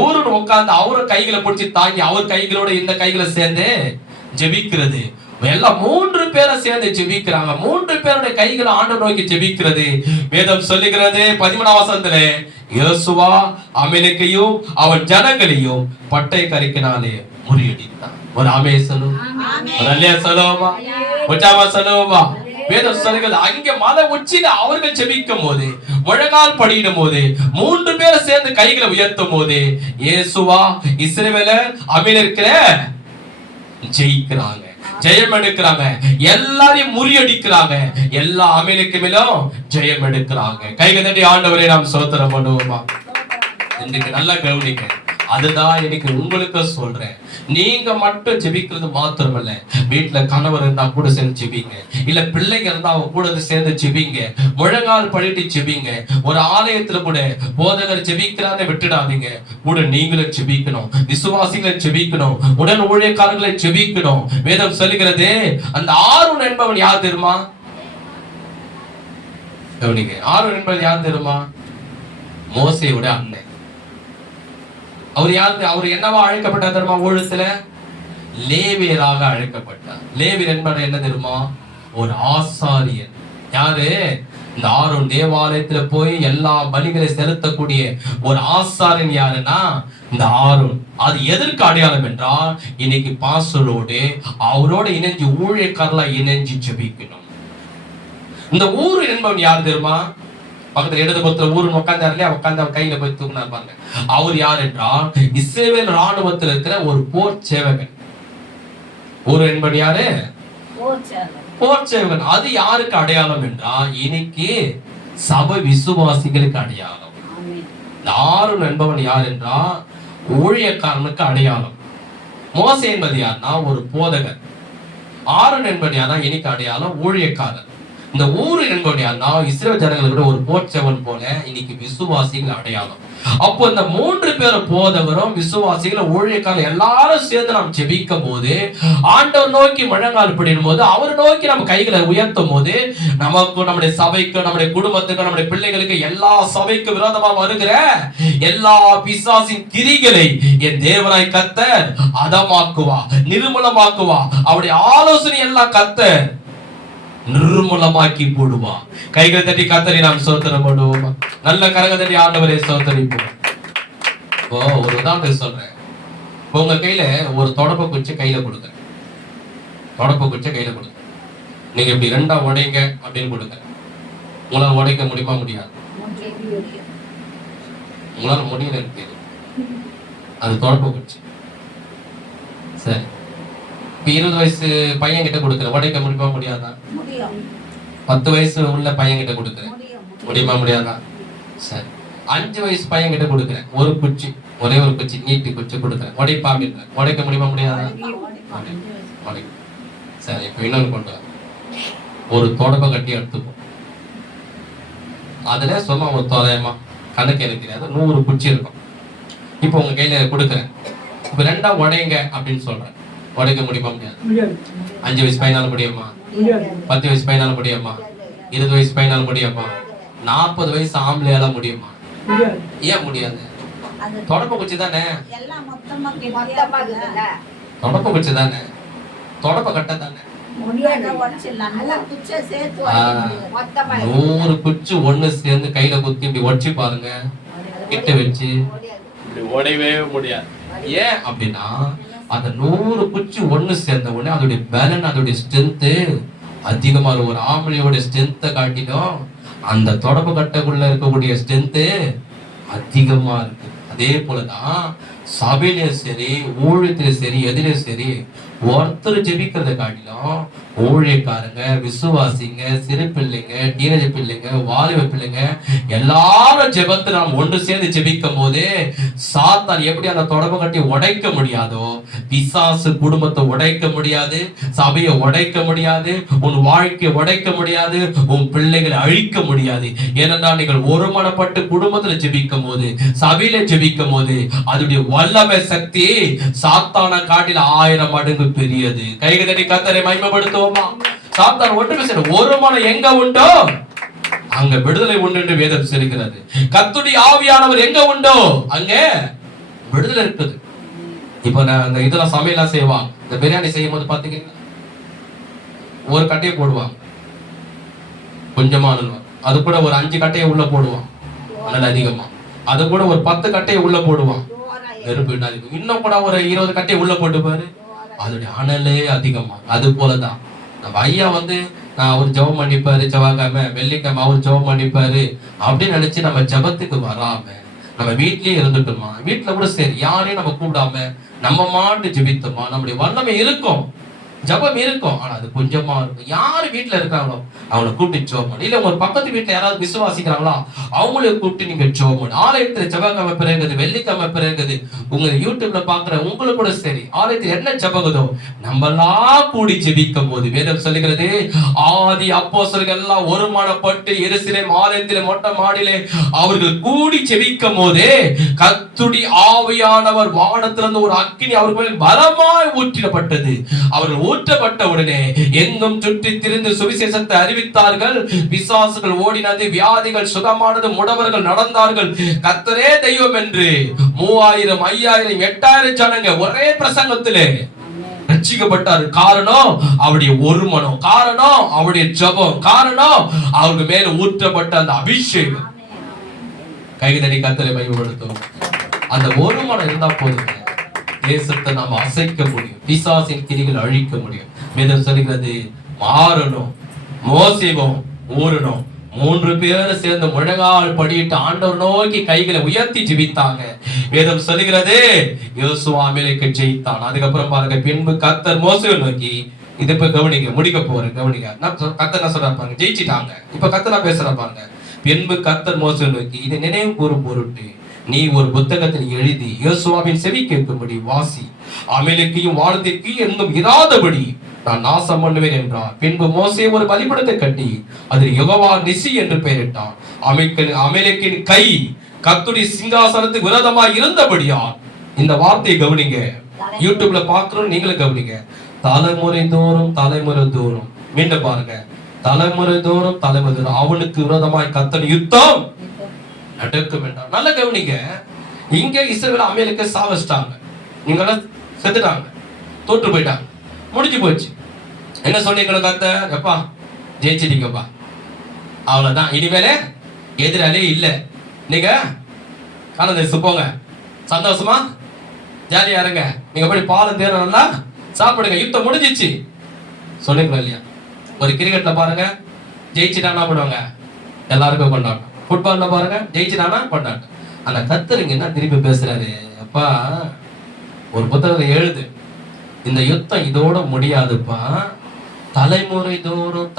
ஊருன்னு உட்கார்ந்து அவரு கைகளை பிடிச்சி தாங்கி அவர் கைகளோட இந்த கைகளை சேர்ந்து ஜெபிக்கிறது. எல்லாம் 3 பேரை சேர்ந்து ஜெபிக்கிறாங்க. 3 பேருடைய கைகளை ஆண்டவர் நோக்கி ஜெபிக்கிறது. வேதம் சொல்லுகிறது 13ஆம் வசனத்திலே, யோசுவா அமலேக்கையும் அவன் ஜனங்களையும் பட்டை கரிக்கினாலே முறியடித்தான். ஒரு ஆமே சொல்லுமா, ஒரு அல்லேலூயா சொல்லுமா, உச்சாமா சொல்லுமா. வேதம் சொல்லுகிறது அங்கே மலை உச்சியில அவர்கள் ஜெபிக்கும் போது, முழங்கால் படியிடும் போது, 3 பேரை சேர்ந்து கைகளை உயர்த்தும் போது, இயேசுவா இஸ்ரவேலர் அமலேக்கிற ஜெயிக்கிறாங்க, ஜெயம் எடுக்கிறாங்க, எல்லாரையும் முறியடிக்கிறாங்க, எல்லா அமலேக்கு மேலும் ஜெயம் எடுக்கிறாங்க. கைகள் தட்டி ஆண்டவரே நாம் ஸ்தோத்திரம் பண்ணுவோமா? இன்னைக்கு நல்லா கவனிக்க. அதுதான் இன்னைக்கு உங்களுக்கு சொல்றேன். நீங்க மட்டும் ஜெபிக்கிறது மாத்திரமல்ல, வீட்டுல கணவர் இருந்தா கூட சேர்ந்து ஜெபிங்க, இல்ல பிள்ளைங்க இருந்தா அவங்க கூட சேர்ந்து ஜெபிங்க, முழங்கால் படிட்டு ஜெபிங்க. ஒரு ஆலயத்துல கூட போதகர் ஜெபிக்கிறான்னு விட்டுடாதீங்க, கூட நீங்களும் ஜெபிக்கணும், விசுவாசிகளை ஜெபிக்கணும், உடன் ஊழியக்காரர்களை ஜெபிக்கணும். வேதம் சொல்லுகிறது அந்த ஆரோன் என்பவன் யார் தெரியுமா? ஆரோன் என்பவன் யார் தெரியுமா? மோசேயோட அண்ணன். அவர் யாரு? அவர் என்னவா அழைக்கப்பட்டார் தெரியுமா? ஊழியத்துல லேவியராக அழைக்கப்பட்டார். லேவியர் என்பவர் என்ன தெரியுமா? ஒரு ஆசாரியன். யாரு? இந்த ஆரோன் தேவாலயத்துல போய் எல்லா பலிகளை செலுத்தக்கூடிய ஒரு ஆசாரியன் யாருன்னா இந்த ஆரோன். அது எதற்கு அடையாளம் என்றால், இன்னைக்கு பாஸ்டரோடு அவரோட இணைஞ்சு ஊழியக்காரலா இணைஞ்சு ஜெபிக்கணும். இந்த ஊர் என்பவன் யார் தெரியுமா? பக்கத்துல இடது பக்கத்துல ஊருன்னு உட்காந்தாரு இல்லையா, உட்காந்து அவர் கையில போய் தூக்குனார் பாருங்க. அவர் யார் என்றால் இஸ்ரவேல் ராணுவத்தில் இருக்கிற ஒரு போர் சேவகன். ஊர் என்பது யாரு? போர் சேவகன். அது யாருக்கு அடையாளம் என்றால் இன்னைக்கு சபை விசுவாசிகளுக்கு அடையாளம். ஆரோன் என்பவன் யார் என்றால் ஊழியக்காரனுக்கு அடையாளம். மோசே என்பது யாருன்னா ஒரு போதகர். ஆரோன் என்பது யாருன்னா இன்னைக்கு அடையாளம் ஊழியக்காரர். இந்த ஊர் என்பது யாருன்னா இஸ்ரவேல் ஜனங்களுக்கு ஒரு போர்ச்சவன் போல இன்னைக்கு விசுவாசிகள் அடையாளம். அப்போ இந்த 3 பேர் போதகரும் விசுவாசிகள் ஊழியக்காரர் எல்லாரும் சேர்ந்து நாம் ஜெபிக்கும் போது, ஆண்டவர் நோக்கி முழங்கால் பிடிக்கும் போது, அவர் நோக்கி நம்ம கைகளை உயர்த்தும் போது, நமக்கு, நம்முடைய சபைக்கு, நம்முடைய குடும்பத்துக்கு, நம்முடைய பிள்ளைகளுக்கு, எல்லா சபைக்கு விரோதமா வருகிற எல்லா பிசாசின் கிரிகளை என் தேவனாய் கர்த்தர் அதமாக்குவா, நிர்மூலமாக்குவா. அவருடைய ஆலோசனை எல்லாம் கர்த்தர் நிர்மூலமாக்கி போடுவா. கைகள் தட்டி கர்த்தரை நாம் ஸ்தோத்திரம் பண்ணுவோம். நல்ல கரங்கள் தட்டி ஆண்டவரை ஸ்தோத்திரிப்போம். இப்போ ஒரு உதாரணத்துக்கு சொல்றேன். இப்போ உங்க கையில ஒரு தொடப்ப குச்சி கையில கொடுக்குறேன். தொடப்ப குச்சி கையில கொடுக்குறேன். நீங்க இப்படி 2ஆ உடைங்க அப்படின்னு கொடுக்குறேன். உங்களால உடைக்க முடியுமா? முடியாது. உங்களால முடியல இருக்கு. அது தொடப்ப குச்சி. சரி, 20 வயசு பையன் கிட்ட கொடுக்குறேன். உடைக்க முடியுமா? முடியாதா? 10 வயசு உள்ள பையன் கிட்ட கொடுக்குறேன். முடியுமா? முடியாதா? சரி, 5 வயசு பையன் கிட்ட கொடுக்குறேன். ஒரு குச்சி, ஒரே ஒரு குச்சி, நீட்டி குச்சி கொடுக்குறேன். உடைப்பா அப்படின்னு. உடைக்க முடியுமா? முடியாதா? சரி, இப்ப இன்னொன்று கொண்டு வர. ஒரு தொடப்ப கட்டி எடுத்துப்போம். அதுல சும்மா ஒரு தோராயமா கணக்கு எனக்கு தெரியாது 100 குச்சி இருக்கும். இப்போ உங்க கையில கொடுக்குறேன். இப்ப 2ஆ உடைங்க அப்படின்னு சொல்றேன். உடைக்க முடியுமா? முடியாது. 5 வயசு பையனால முடியுமா? 10 வயசு பையனால முடியுமா? 20 வயசு பையனால முடியுமா? 40 வயசு ஆம்பளையால முடியுமா? ஏன் முடியாது? தொடப்ப குச்சி தானே. தொடப்ப குச்சி தானே. தொடப்ப கட்ட தானே. 100 குச்சி ஒண்ணு சேர்ந்து கையில குத்தி இப்படி உடைச்சு பாருங்க. கிட்ட வச்சு இப்படி உடையவே முடியாது. ஏன் அப்படின்னா அந்த 100 குச்சி ஒண்ணு சேர்ந்த உடனே அதோடைய பலன், அதோடைய ஸ்ட்ரென்த் அதிகமா இருக்கும். ஒரு ஆம்பளையோட ஸ்ட்ரென்த்தை காட்டிலும் அந்த தொடப்பு கட்டக்குள்ள இருக்கக்கூடிய ஸ்ட்ரென்த் அதிகமா இருக்கு. அதே போலதான் சபையிலும் சரி, ஊழியத்திலும் சரி, எதிலும் சரி, ஒருத்தர் ஜெபிக்கிறத காட்டிலும் ஊழியக்காரங்க, விசுவாசிங்க, சிறு பிள்ளைங்க, டீனேஜ் பிள்ளைங்க, வாலிப பிள்ளைங்க எல்லாரும் ஜெபத்தை நாம் ஒன்று சேர்ந்து ஜெபிக்கும் போது சாத்தான் எப்படி அந்த தொடர்பு கட்டி உடைக்க முடியாதோ, பிசாசு குடும்பத்தை உடைக்க முடியாது, சபையை உடைக்க முடியாது, உன் வாழ்க்கையை உடைக்க முடியாது, உன் பிள்ளைகளை அழிக்க முடியாது. ஏனென்றால் நீங்கள் ஒருமனப்பட்டு குடும்பத்துல ஜெபிக்கும் போது, சபையில ஜெபிக்கும் போது அதனுடைய வல்லமை சக்தி சாத்தான காட்டில் 1000 மடங்கு பெரியது. கைகள் தட்டி கர்த்தரை மகிமைப்படுத்துவோமா? சாத்தான் ஒன்றுமே செய்ய, ஒரு மனம் எங்க உண்டோ அங்க விடுதலை உண்டு என்று வேதம் சொல்கிறது. கர்த்தருடைய ஆவியானவர் எங்க உண்டோ அங்க விடுதலை இருக்குது. இப்ப நான் இந்த இதெல்லாம் சமையலாம் செய்வாங்க. இந்த பிரியாணி செய்யும் போது பாத்தீங்கன்னா ஒரு கட்டையை போடுவாங்க, கொஞ்சமா அது கூட ஒரு 5 கட்டையை உள்ள போடுவான், அனல் அதிகமா. அது கூட ஒரு 10 கட்டையை உள்ள போடுவான், நெருப்பு அதிகம். இன்னும் கூட ஒரு 20 கட்டையை உள்ள போட்டு பாரு, அதோடைய அனலே அதிகமா. அது போலதான் நம்ம ஐயா நான் அவர் ஜெபம் பண்ணிப்பாரு, செவ்வாய்க்கிழமை வெள்ளிக்கிழமை அவர் ஜெபம் பண்ணிப்பாரு அப்படின்னு நினைச்சு நம்ம ஜெபத்துக்கு வராம நம்ம வீட்லயே இருந்துட்டோமா, வீட்டுல கூட சரி யாரையும் நம்ம கூப்பிடாம நம்ம மாட்டு ஜெபித்தோமா, நம்முடைய வல்லமை இருக்கும், ஜபம் இருக்கும், ஆனா அது கொஞ்சமா இருக்கும். யாரு வீட்டுல இருக்காங்களோ அவங்களை கூப்பிட்டு ஜெபம் பண்ணு. இல்ல உங்க பக்கத்து வீட்டுல யாராவது விசுவாசிக்கிறாங்களா அவங்கள கூப்பிட்டு நீங்க ஜெபம் பண்ணு. ஆலயத்துல செவ்வாய்க்கிழமை பிறகுது, வெள்ளிக்கிழமை பிறகுது, உங்க யூடியூப்ல பாக்குற உங்களுக்கு கூட சரி ஆலயத்துல என்ன ஜெபகுதோ நம்மெல்லாம் கூடி ஜெபிக்கும் போது வேதம் சொல்லுகிறது, ஆதி அப்போஸ்தலர்கள் எல்லாம் ஒருமனப்பட்டு எருசலேம் ஆலயத்திலே மொட்டை மாடியிலே அவர்கள் கூடி ஜெபிக்கும் போதே கர்த்தருடைய ஆவியானவர் வானத்திலிருந்து ஒரு அக்கினி அவர்கள் பலமாய் ஊற்றப்பட்டது. அவர்கள் ஊற்றப்பட்ட உடனே எங்கும் சுற்றி திரிந்து சுவிசேஷத்தை அறிவித்தார்கள். பிசாசுகள் ஓடினது, வியாதிகள் சுகமானது, முடவர்கள் நடந்தார்கள். கர்த்தரே தெய்வம் என்று 3000, 5000, 8000 ஜனங்க ஒரே பிரசங்கத்திலே ரட்சிக்கப்பட்டார். காரணம் அவருடைய ஒரு மனம், காரணம் அவருடைய ஜெபம், காரணம் அவருக்கு மேல ஊற்றப்பட்ட அந்த அபிஷேகம். கைதடி கர்த்தரை மகிமைப்படுத்தும். அந்த ஒரு மனம் இருந்தா போதும், தேசத்தை நாம் அசைக்க முடியும், பிசாசின் கிரிகளை அழிக்க முடியும். வேதம் சொல்கிறது, மாறணும், மோசேவும் ஊறணும், 3 பேரும் சேர்ந்து முழங்கால் படியிட்டு ஆண்டவர் நோக்கி கைகளை உயர்த்தி ஜெபித்தாங்க. வேதம் சொல்லுகிறது யோசுவா அமலேக்கை ஜெயித்தான். அதுக்கப்புறம் பாருங்க, பின்பு கர்த்தர் மோசேயை நோக்கி, இது இப்ப கவனிங்க, முடிக்க போறேன் கவனிங்க. கர்த்தர் என்ன சொல்றாரு பாருங்க, ஜெயிச்சிட்டாங்க. இப்ப கர்த்தர் நான் பேசுறேன் பாருங்க. பின்பு கர்த்தர் மோசேயை நோக்கி, இதை நினைவு கூறும் பொருட்டு நீ ஒரு புத்தகத்தில் எழுதி யோசுவாவின் செவி கேட்கும்படி வாசி. அமலேக்கையும் வானத்திற்கு எங்கும் இராதபடி நான் நாசம் பண்ணுவேன் என்றார். பின்பு மோசே ஒரு பலிபீடத்தை கட்டி அதில் யெகோவா நிசி என்று பெயரிட்டான். அமலேக்கின் கை கர்த்தருடைய சிங்காசனத்துக்கு விரோதமாய் இருந்தபடியால், இந்த வார்த்தையை கவனிங்க, யூடியூப்ல பாக்குறோம், நீங்களும் கவனிங்க. தலைமுறை தோறும் மீண்டும் பாருங்க, தலைமுறை தோறும் அவனுக்கு விரோதமாய் கர்த்தர் யுத்தம் நடக்கும் என்றார். நல்ல கவனிங்க, இங்க இஸ்ரவேல் அமலேக்கை சாவச்சிட்டாங்க, நீங்க செத்துட்டாங்க, தோற்று போயிட்டாங்க, முடிஞ்சு போச்சு. என்ன சொன்னீங்க கர்த்தர்? எப்பா ஜெயிச்சிட்டீங்கப்பா, அவ்வளவுதான், இனிமேல எதிராளி இல்ல, நீங்க காலந்தரிசி போங்க, சந்தோஷமா ஜாலியா இருங்க, நீங்க போய் பாலும் தேரும் நல்லா சாப்பிடுங்க, யுத்தம் முடிஞ்சிச்சு சொன்னீங்களா இல்லையா? ஒரு கிரிக்கெட்ல பாருங்க, ஜெயிச்சுட்டானா பண்ணுவாங்க, எல்லாருக்கும் கொண்டாட்டம். ஃபுட்பால்ல பாருங்க, ஜெயிச்சுட்டானா கொண்டாட்டம். ஆனா கர்த்தர் என்ன திருப்பி பேசுறாரு, அப்பா ஒரு புத்தகத்தை எழுது, இந்த யுத்தம் இதோட முடியாதுப்பா, தலைமுறை தோறும்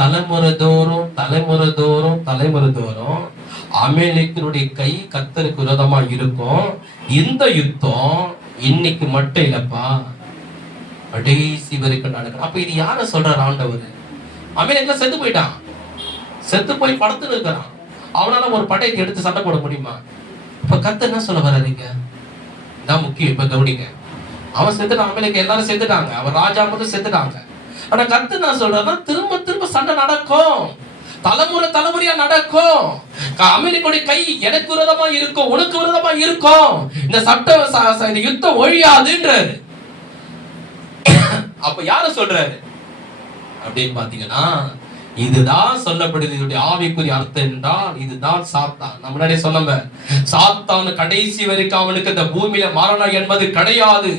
அமலேக்கினுடைய கை கர்த்தருக்கு விரோதமா இருக்கும். இந்த யுத்தம் இன்னைக்கு மட்டும் இல்லப்பா, கடைசி வரைக்கும் நடக்கும். அப்ப இது யார சொல்றாரு ஆண்டவர்? அமலேக் செத்து போயிட்டான், செத்து போய் படுத்து இருக்கிறான், அவனால ஒரு படையை எடுத்து சண்டை போட முடியுமா? இப்ப கர்த்தர் என்ன சொல்ல வர்றாருங்க, இதான் முக்கியம். இப்ப கவனிங்க, அவன் செத்துட்டான், அமலேக் எல்லாரும் செத்துட்டாங்க, அவன் ராஜா மட்டும் செத்துட்டாங்க. ஆனா கர்த்தர் என்ன சொல்றாருன்னா, திரும்ப சண்டை நடக்கும், தலைமுறையா நடக்கும். அமலேக்குடைய கை எனக்கு விரோதமா இருக்கும், உனக்கு விரோதமா இருக்கும், இந்த சட்டம் இந்த யுத்தம் ஒழியாதுன்றாரு. அப்ப யார சொல்றாரு அப்படின்னு பாத்தீங்கன்னா, இதுதான் சொல்லப்படுது. இதனுடைய ஆவிக்குரிய அர்த்தம் என்றால் இதுதான் சாத்தான். நம்ம முன்னாடியே சொன்ன சாத்தான் கடைசி வரைக்கும் அவனுக்கு இந்த பூமியில மரணம் என்பது கிடையாது,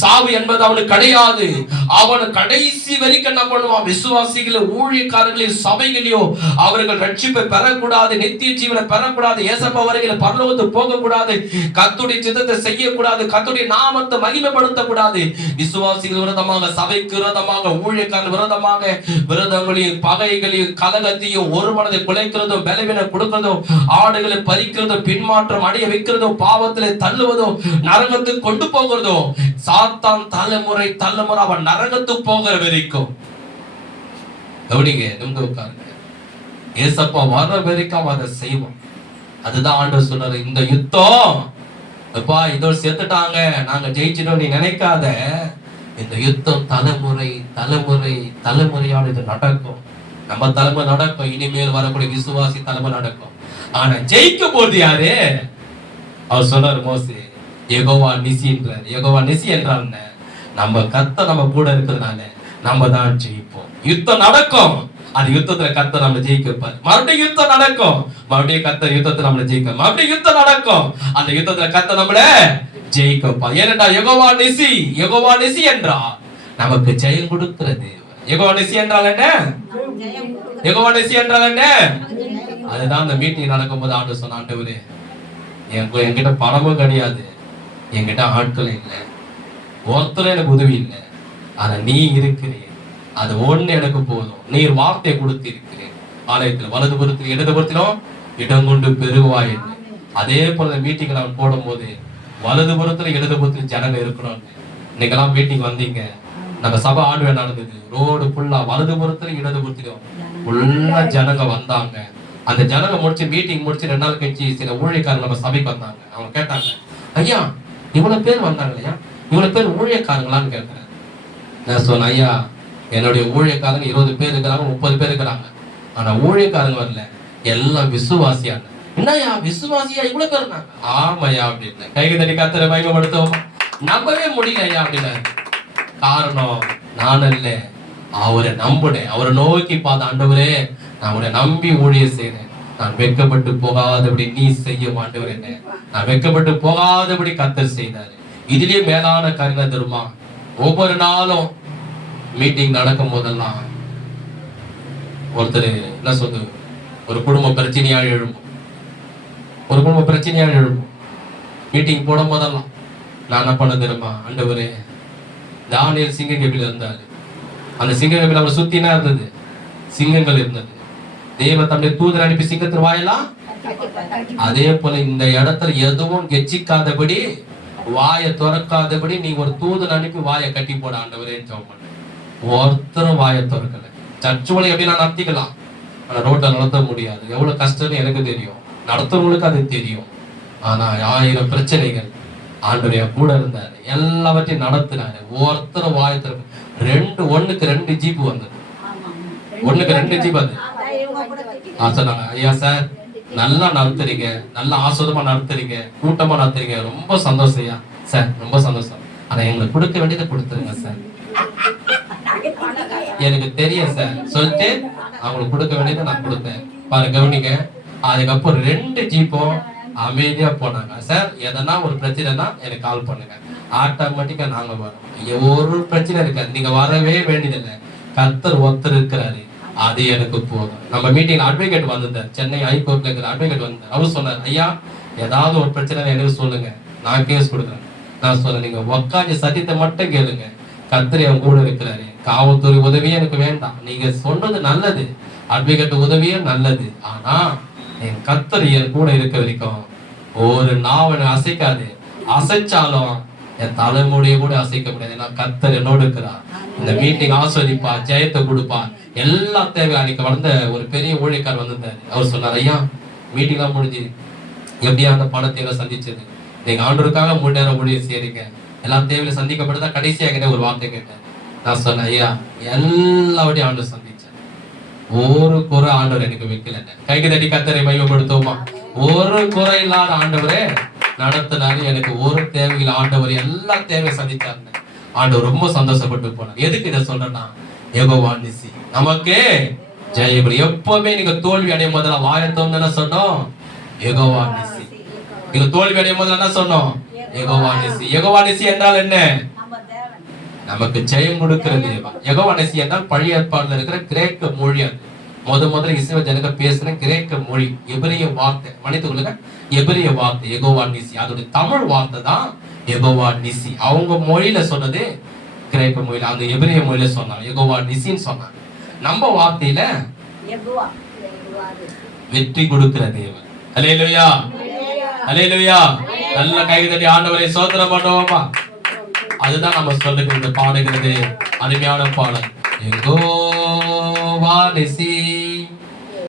சாவு என்பது அவனுக்கு கிடையாது. அவன் கடைசி வரைக்கும் என்ன பண்ணுவான், விசுவாசிகள ஊழியக்காரர்களையும் சபைகளையோ அவர்கள் ரட்சிப்பை பெறக்கூடாது, நித்திய ஜீவனை பெறக்கூடாது, ஏசப்பா வருகிற பரலோகத்துக்கு போகக்கூடாது, கர்த்தருடைய சித்தத்தை செய்யக்கூடாது, கர்த்தருடைய நாமத்தை மகிமைப்படுத்தக்கூடாது, விசுவாசிகள் விரோதமாக, சபைக்கு விரோதமாக, ஊழியக்காரர்கள் விரோதமாக விரோதங்களையும் பகைகளையும் கலகத்தையும் ஒரு மனதை குலைக்கிறதும், பலவீனம் கொடுக்கிறதும், ஆடுகளை பறிக்கிறதும், பின்மாற்றம் அடைய வைக்கிறதும், பாவத்திலே தள்ளுவதும், நரகத்துக்கு கொண்டு போகிறதும், சாத்தான் தலைமுறை அவன் நரகத்துக்கு போகிற வரைக்கும். கவனிங்க, நிமிர்ந்து உட்காருங்க, ஏசப்பா வர வரைக்கும் அதை செய்வோம். அதுதான் ஆண்டவர் சொல்றாரு, இந்த யுத்தம் அப்பா இதோட சேர்த்துட்டாங்க, நாங்க ஜெயிச்சிட்டோம் நீ நினைக்காத, இந்த யுத்தம் தலைமுறையால் இது நடக்கும். நம்ம தலைமை நடக்கும், இனிமேல் வரக்கூடிய விசுவாசி தலைமை நடக்கும். ஆனா ஜெயிக்க போறது யாரு? அவர் சொல்றாரு மோசே, யெகோவா நிசின்றார். யெகோவா நிசி என்றால் நம்ம கர்த்தர் நம்ம கூட இருக்கிறதுனால நம்ம தான் ஜெயிப்போம். யுத்தம் நடக்கும், அந்த யுத்தத்துல கர்த்தர் நம்ம ஜெயிக்க வைப்பார். மறுபடியும் யுத்தம் நடக்கும், மறுபடியும் கர்த்தர் யுத்தத்தை நம்மளை ஜெயிக்க, மறுபடியும் யுத்தம் நடக்கும், அந்த யுத்தத்துல கர்த்தர் நம்மள ஜெயிக்க வைப்பார். ஏனென்றா யெகோவா நிசி என்றால் நமக்கு ஜெயம் கொடுக்கிறது. யெகோவா நிசி என்றால் என்ன? யெகோவா நிசி என்றால் என்ன? அதுதான் அந்த மீட்டிங் நடக்கும் போது ஆண்டு சொன்ன, ஆண்டவரே என்கிட்ட பணமும் கிடையாது, என்கிட்ட ஆட்கள் இல்லை, ஒருத்தர் எனக்கு உதவி இல்லை, ஆனா நீ இருக்கிறேன், அது ஒண்ணு எனக்கு போதும். நீர் வார்த்தையை கொடுத்து இருக்கிறேன், ஆலயத்தில் வலதுபுறத்தில் இடதுபுறத்திலும் இடம் கொண்டு பெருவாய். அதே போல மீட்டிங் நான் போடும் போது வலதுபுறத்துல இடதுபுறத்துல ஜனங்க இருக்கணும். இன்னைக்கெல்லாம் மீட்டிங் வந்தீங்க, நம்ம சபை ஆண்டு நடந்தது, ரோடு ஃபுல்லா வலதுபுறத்துல இடதுபுறத்திலும் ஃபுல்லா ஜனங்க வந்தாங்க. அந்த ஜனங்க முடிச்சு மீட்டிங் முடிச்சு 2 நாள் கழிச்சு சில ஊழியக்காரங்க நம்ம சபைக்கு வந்தாங்க. அவங்க கேட்டாங்க, ஐயா இவ்வளவு பேர் வந்தாங்க இல்லையா, இவ்வளவு பேர் ஊழியக்காரங்களான்னு கேட்கிறேன். நான் சொன்னேன், ஐயா என்னுடைய ஊழியக்காரங்க 20 பேர் இருக்கிறாங்க, 30 பேர் இருக்கிறாங்க, ஆனா ஊழியக்காரங்க வரல, எல்லாம் விசுவாசியாங்க. என்னையா விசுவாசியா இவ்வளவு பேர் இருந்தாங்க? ஆமையா அப்படின்னு கைக்கு தண்ணி கர்த்தரை மகிமைப்படுத்துவோம். நம்பவே முடியல ஐயா அப்படின்னாரு. காரணம் நான் அல்ல, அவரை நம்பினேன், அவரை நோக்கி பார்த்த, ஆண்டவரே நான் உன்னை நம்பி ஊழியம் செய்றேன், நான் வெட்கப்பட்டு போகாதபடி நீ செய்ய ஆண்டவர் என்ன, நான் வெட்கப்பட்டு போகாதபடி கர்த்தர் செய்தாரு. இதுலயே மேலான காரியம் தருமா, ஒவ்வொரு நாளும் மீட்டிங் நடக்கும் போதெல்லாம் ஒருத்தர் என்ன சொல்லு, ஒரு குடும்ப பிரச்சனையா எழும்பும், ஒரு குடும்ப பிரச்சனையா எழும்பும். மீட்டிங் போடும் போதெல்லாம் நான் என்ன பண்ண தெரியுமா, ஆண்டவரே தானியேல் சிங்க கேபில இருந்தாரு, அந்த சிங்க கேபில அவரை சுத்தி என்ன இருந்தது, சிங்கங்கள் இருந்தது. தேவ தம்முடைய தூதர் அனுப்பி சிங்கத்தின் வாயெல்லாம், அதே போல இந்த இடத்துல எதுவும் கெச்சிக்காதபடி, வாயை திறக்காதபடி நீ ஒரு தூதர் அனுப்பி வாயை கட்டி போட ஆண்டவரே ஜெபம் பண்ண. ஒருத்தரும் வாயை திறக்கல. சர்ச் வழி எப்படி நான் நடத்திக்கலாம், ஆனா ரோட்ல நடத்த முடியாது. எவ்வளவு கஷ்டம்னு எனக்கு தெரியும், நடத்துறவங்களுக்கு அது தெரியும். ஆனா 1000 பிரச்சனைகள் ஆண்டவர் என் கூட இருந்தாரு, எல்லாவற்றையும் நடத்தினாரு. ஒருத்தரும் வாயை திறக்க. 1க்கு 2 ஜீப் வந்தது, 1க்கு 2 ஜீப் அது. சொன்னாங்க, ஐயா சார் நல்லா நடத்துறீங்க, நல்லா ஆஸ்வாதமா நடத்துறீங்க, கூட்டமா நடத்துறீங்க, ரொம்ப சந்தோஷம் ஐயா சார், ரொம்ப சந்தோஷம். ஆனா எங்களுக்கு கொடுக்க வேண்டியதை கொடுத்துருங்க சார். எனக்கு தெரியும் சார் சொல்லிட்டு அவங்களுக்கு கொடுக்க வேண்டியதை நான் கொடுத்தேன். பாருங்க கவனிங்க. அதுக்கப்புறம் 2 ஜீப்பும் அமைதியா போனாங்க. சார் எதனா ஒரு பிரச்சனைனா எனக்கு கால் பண்ணுங்க, ஆட்டோமேட்டிக்கா நாங்க வரோம். ஒரு பிரச்சனை இருக்காது, நீங்க வரவே வேண்டியதில்லை. கர்த்தர் ஒருத்தர் இருக்கிறாரு, அது எனக்கு போதும். நம்ம மீட்டிங் அட்வொகேட் வந்திருந்தார், சென்னை ஹைகோர்ட்ல இருக்கிற அட்வொகேட் வந்தார். அவர் சொன்னார், ஐயா ஏதாவது ஒரு பிரச்சனை எனக்கு சொல்லுங்க, நான் கேஸ் கொடுக்குறேன். நான் சொன்னேன், நீங்க உக்காந்து சத்தியத்தை மட்டும் கேளுங்க, கர்த்தர் என் கூட இருக்கிறாரு. காவல்துறை உதவியே எனக்கு வேண்டாம், நீங்க சொன்னது நல்லது, அட்வொகேட் உதவியே நல்லது, ஆனா என் கர்த்தர் என் கூட இருக்க வரைக்கும் ஒரு நாவனை அசைக்காது. அசைச்சாலும் என் தலைமுடியை கூட அசைக்க முடியாது. நான் கர்த்தர் என்னோடு இருக்கிறார். இந்த மீட்டிங் ஆஸ்வதிப்பா, ஜெயத்தை கொடுப்பா, எல்லா தேவை. அன்னைக்கு வளர்ந்த ஒரு பெரிய ஊழியக்கார் வந்திருந்தாரு. அவர் சொன்னார், ஐயா மீட்டிங் எல்லாம் முடிஞ்சு எப்படியா அந்த பணத்தை சந்திச்சது, நீங்க ஆண்டவருக்காக 3 நேரம் ஊழியம் செய்றீங்க, எல்லா தேவையில சந்திக்கப்படுதான். கடைசியாக ஒரு வார்த்தை கேட்டேன். நான் சொன்னேன், ஐயா எல்லாவற்றையும் ஆண்டவர் சந்திச்சேன், ஒரு குறை ஆண்டவர் எனக்கு வைக்கல. கைக்கு தட்டி கர்த்தரை மகிமைப்படுத்துவோமா. ஒரு குறை இல்லாத ஆண்டவரே நடத்தினாரு. எனக்கு ஒரு தேவையில் ஆண்டவர் எல்லா தேவையை சந்திச்சாருன்னு ஆண்டவர் ரொம்ப சந்தோஷப்பட்டு போனார். எதுக்கு இதை சொல்றேன்னா, யெகோவா நிசி நமக்கு ஜெயம். எப்பவுமே நீங்க தோல்வி அடையும் போதுல வாயத்தோம் என்ன சொன்னோம், யெகோவா நிசி. நீங்க தோல்வி அடையும் போதுல என்ன சொன்னோம், யெகோவா நிசி. யெகோவா நிசி என்றால் என்ன, நமக்கு ஜெயம் கொடுக்கிற தேவன். யெகோவா நிசி என்றால் பழைய ஏற்பாடுல இருக்கிற கிரேக்க மொழி. அது முதல்ல இஸ்ரவேல் ஜனங்கள் பேசுற கிரேக்க மொழி, எபிரிய வார்த்தை. மன்னித்துக்கொள்ளுங்க, எபிரிய வார்த்தை யெகோவா நிசி. அதோட தமிழ் வார்த்தை தான் யெகோவா நிசி. அவங்க மொழியில சொன்னது கிரேக்க மொழியில, அந்த எபிரிய மொழியில சொன்னாங்க யெகோவா நிசின்னு சொன்னாங்க. நம்ம வார்த்தையில வெற்றி கொடுக்கிற தேவன். அல்லேலூயா, அல்லேலூயா. நல்ல கைதட்டி ஆண்டவரை ஸ்தோத்திரம் பண்ணுவோமா. அதுதான் நம்ம சொல்லுகிறது, பாடுகிறது அருமையான பாடல். யெகோவா நிசி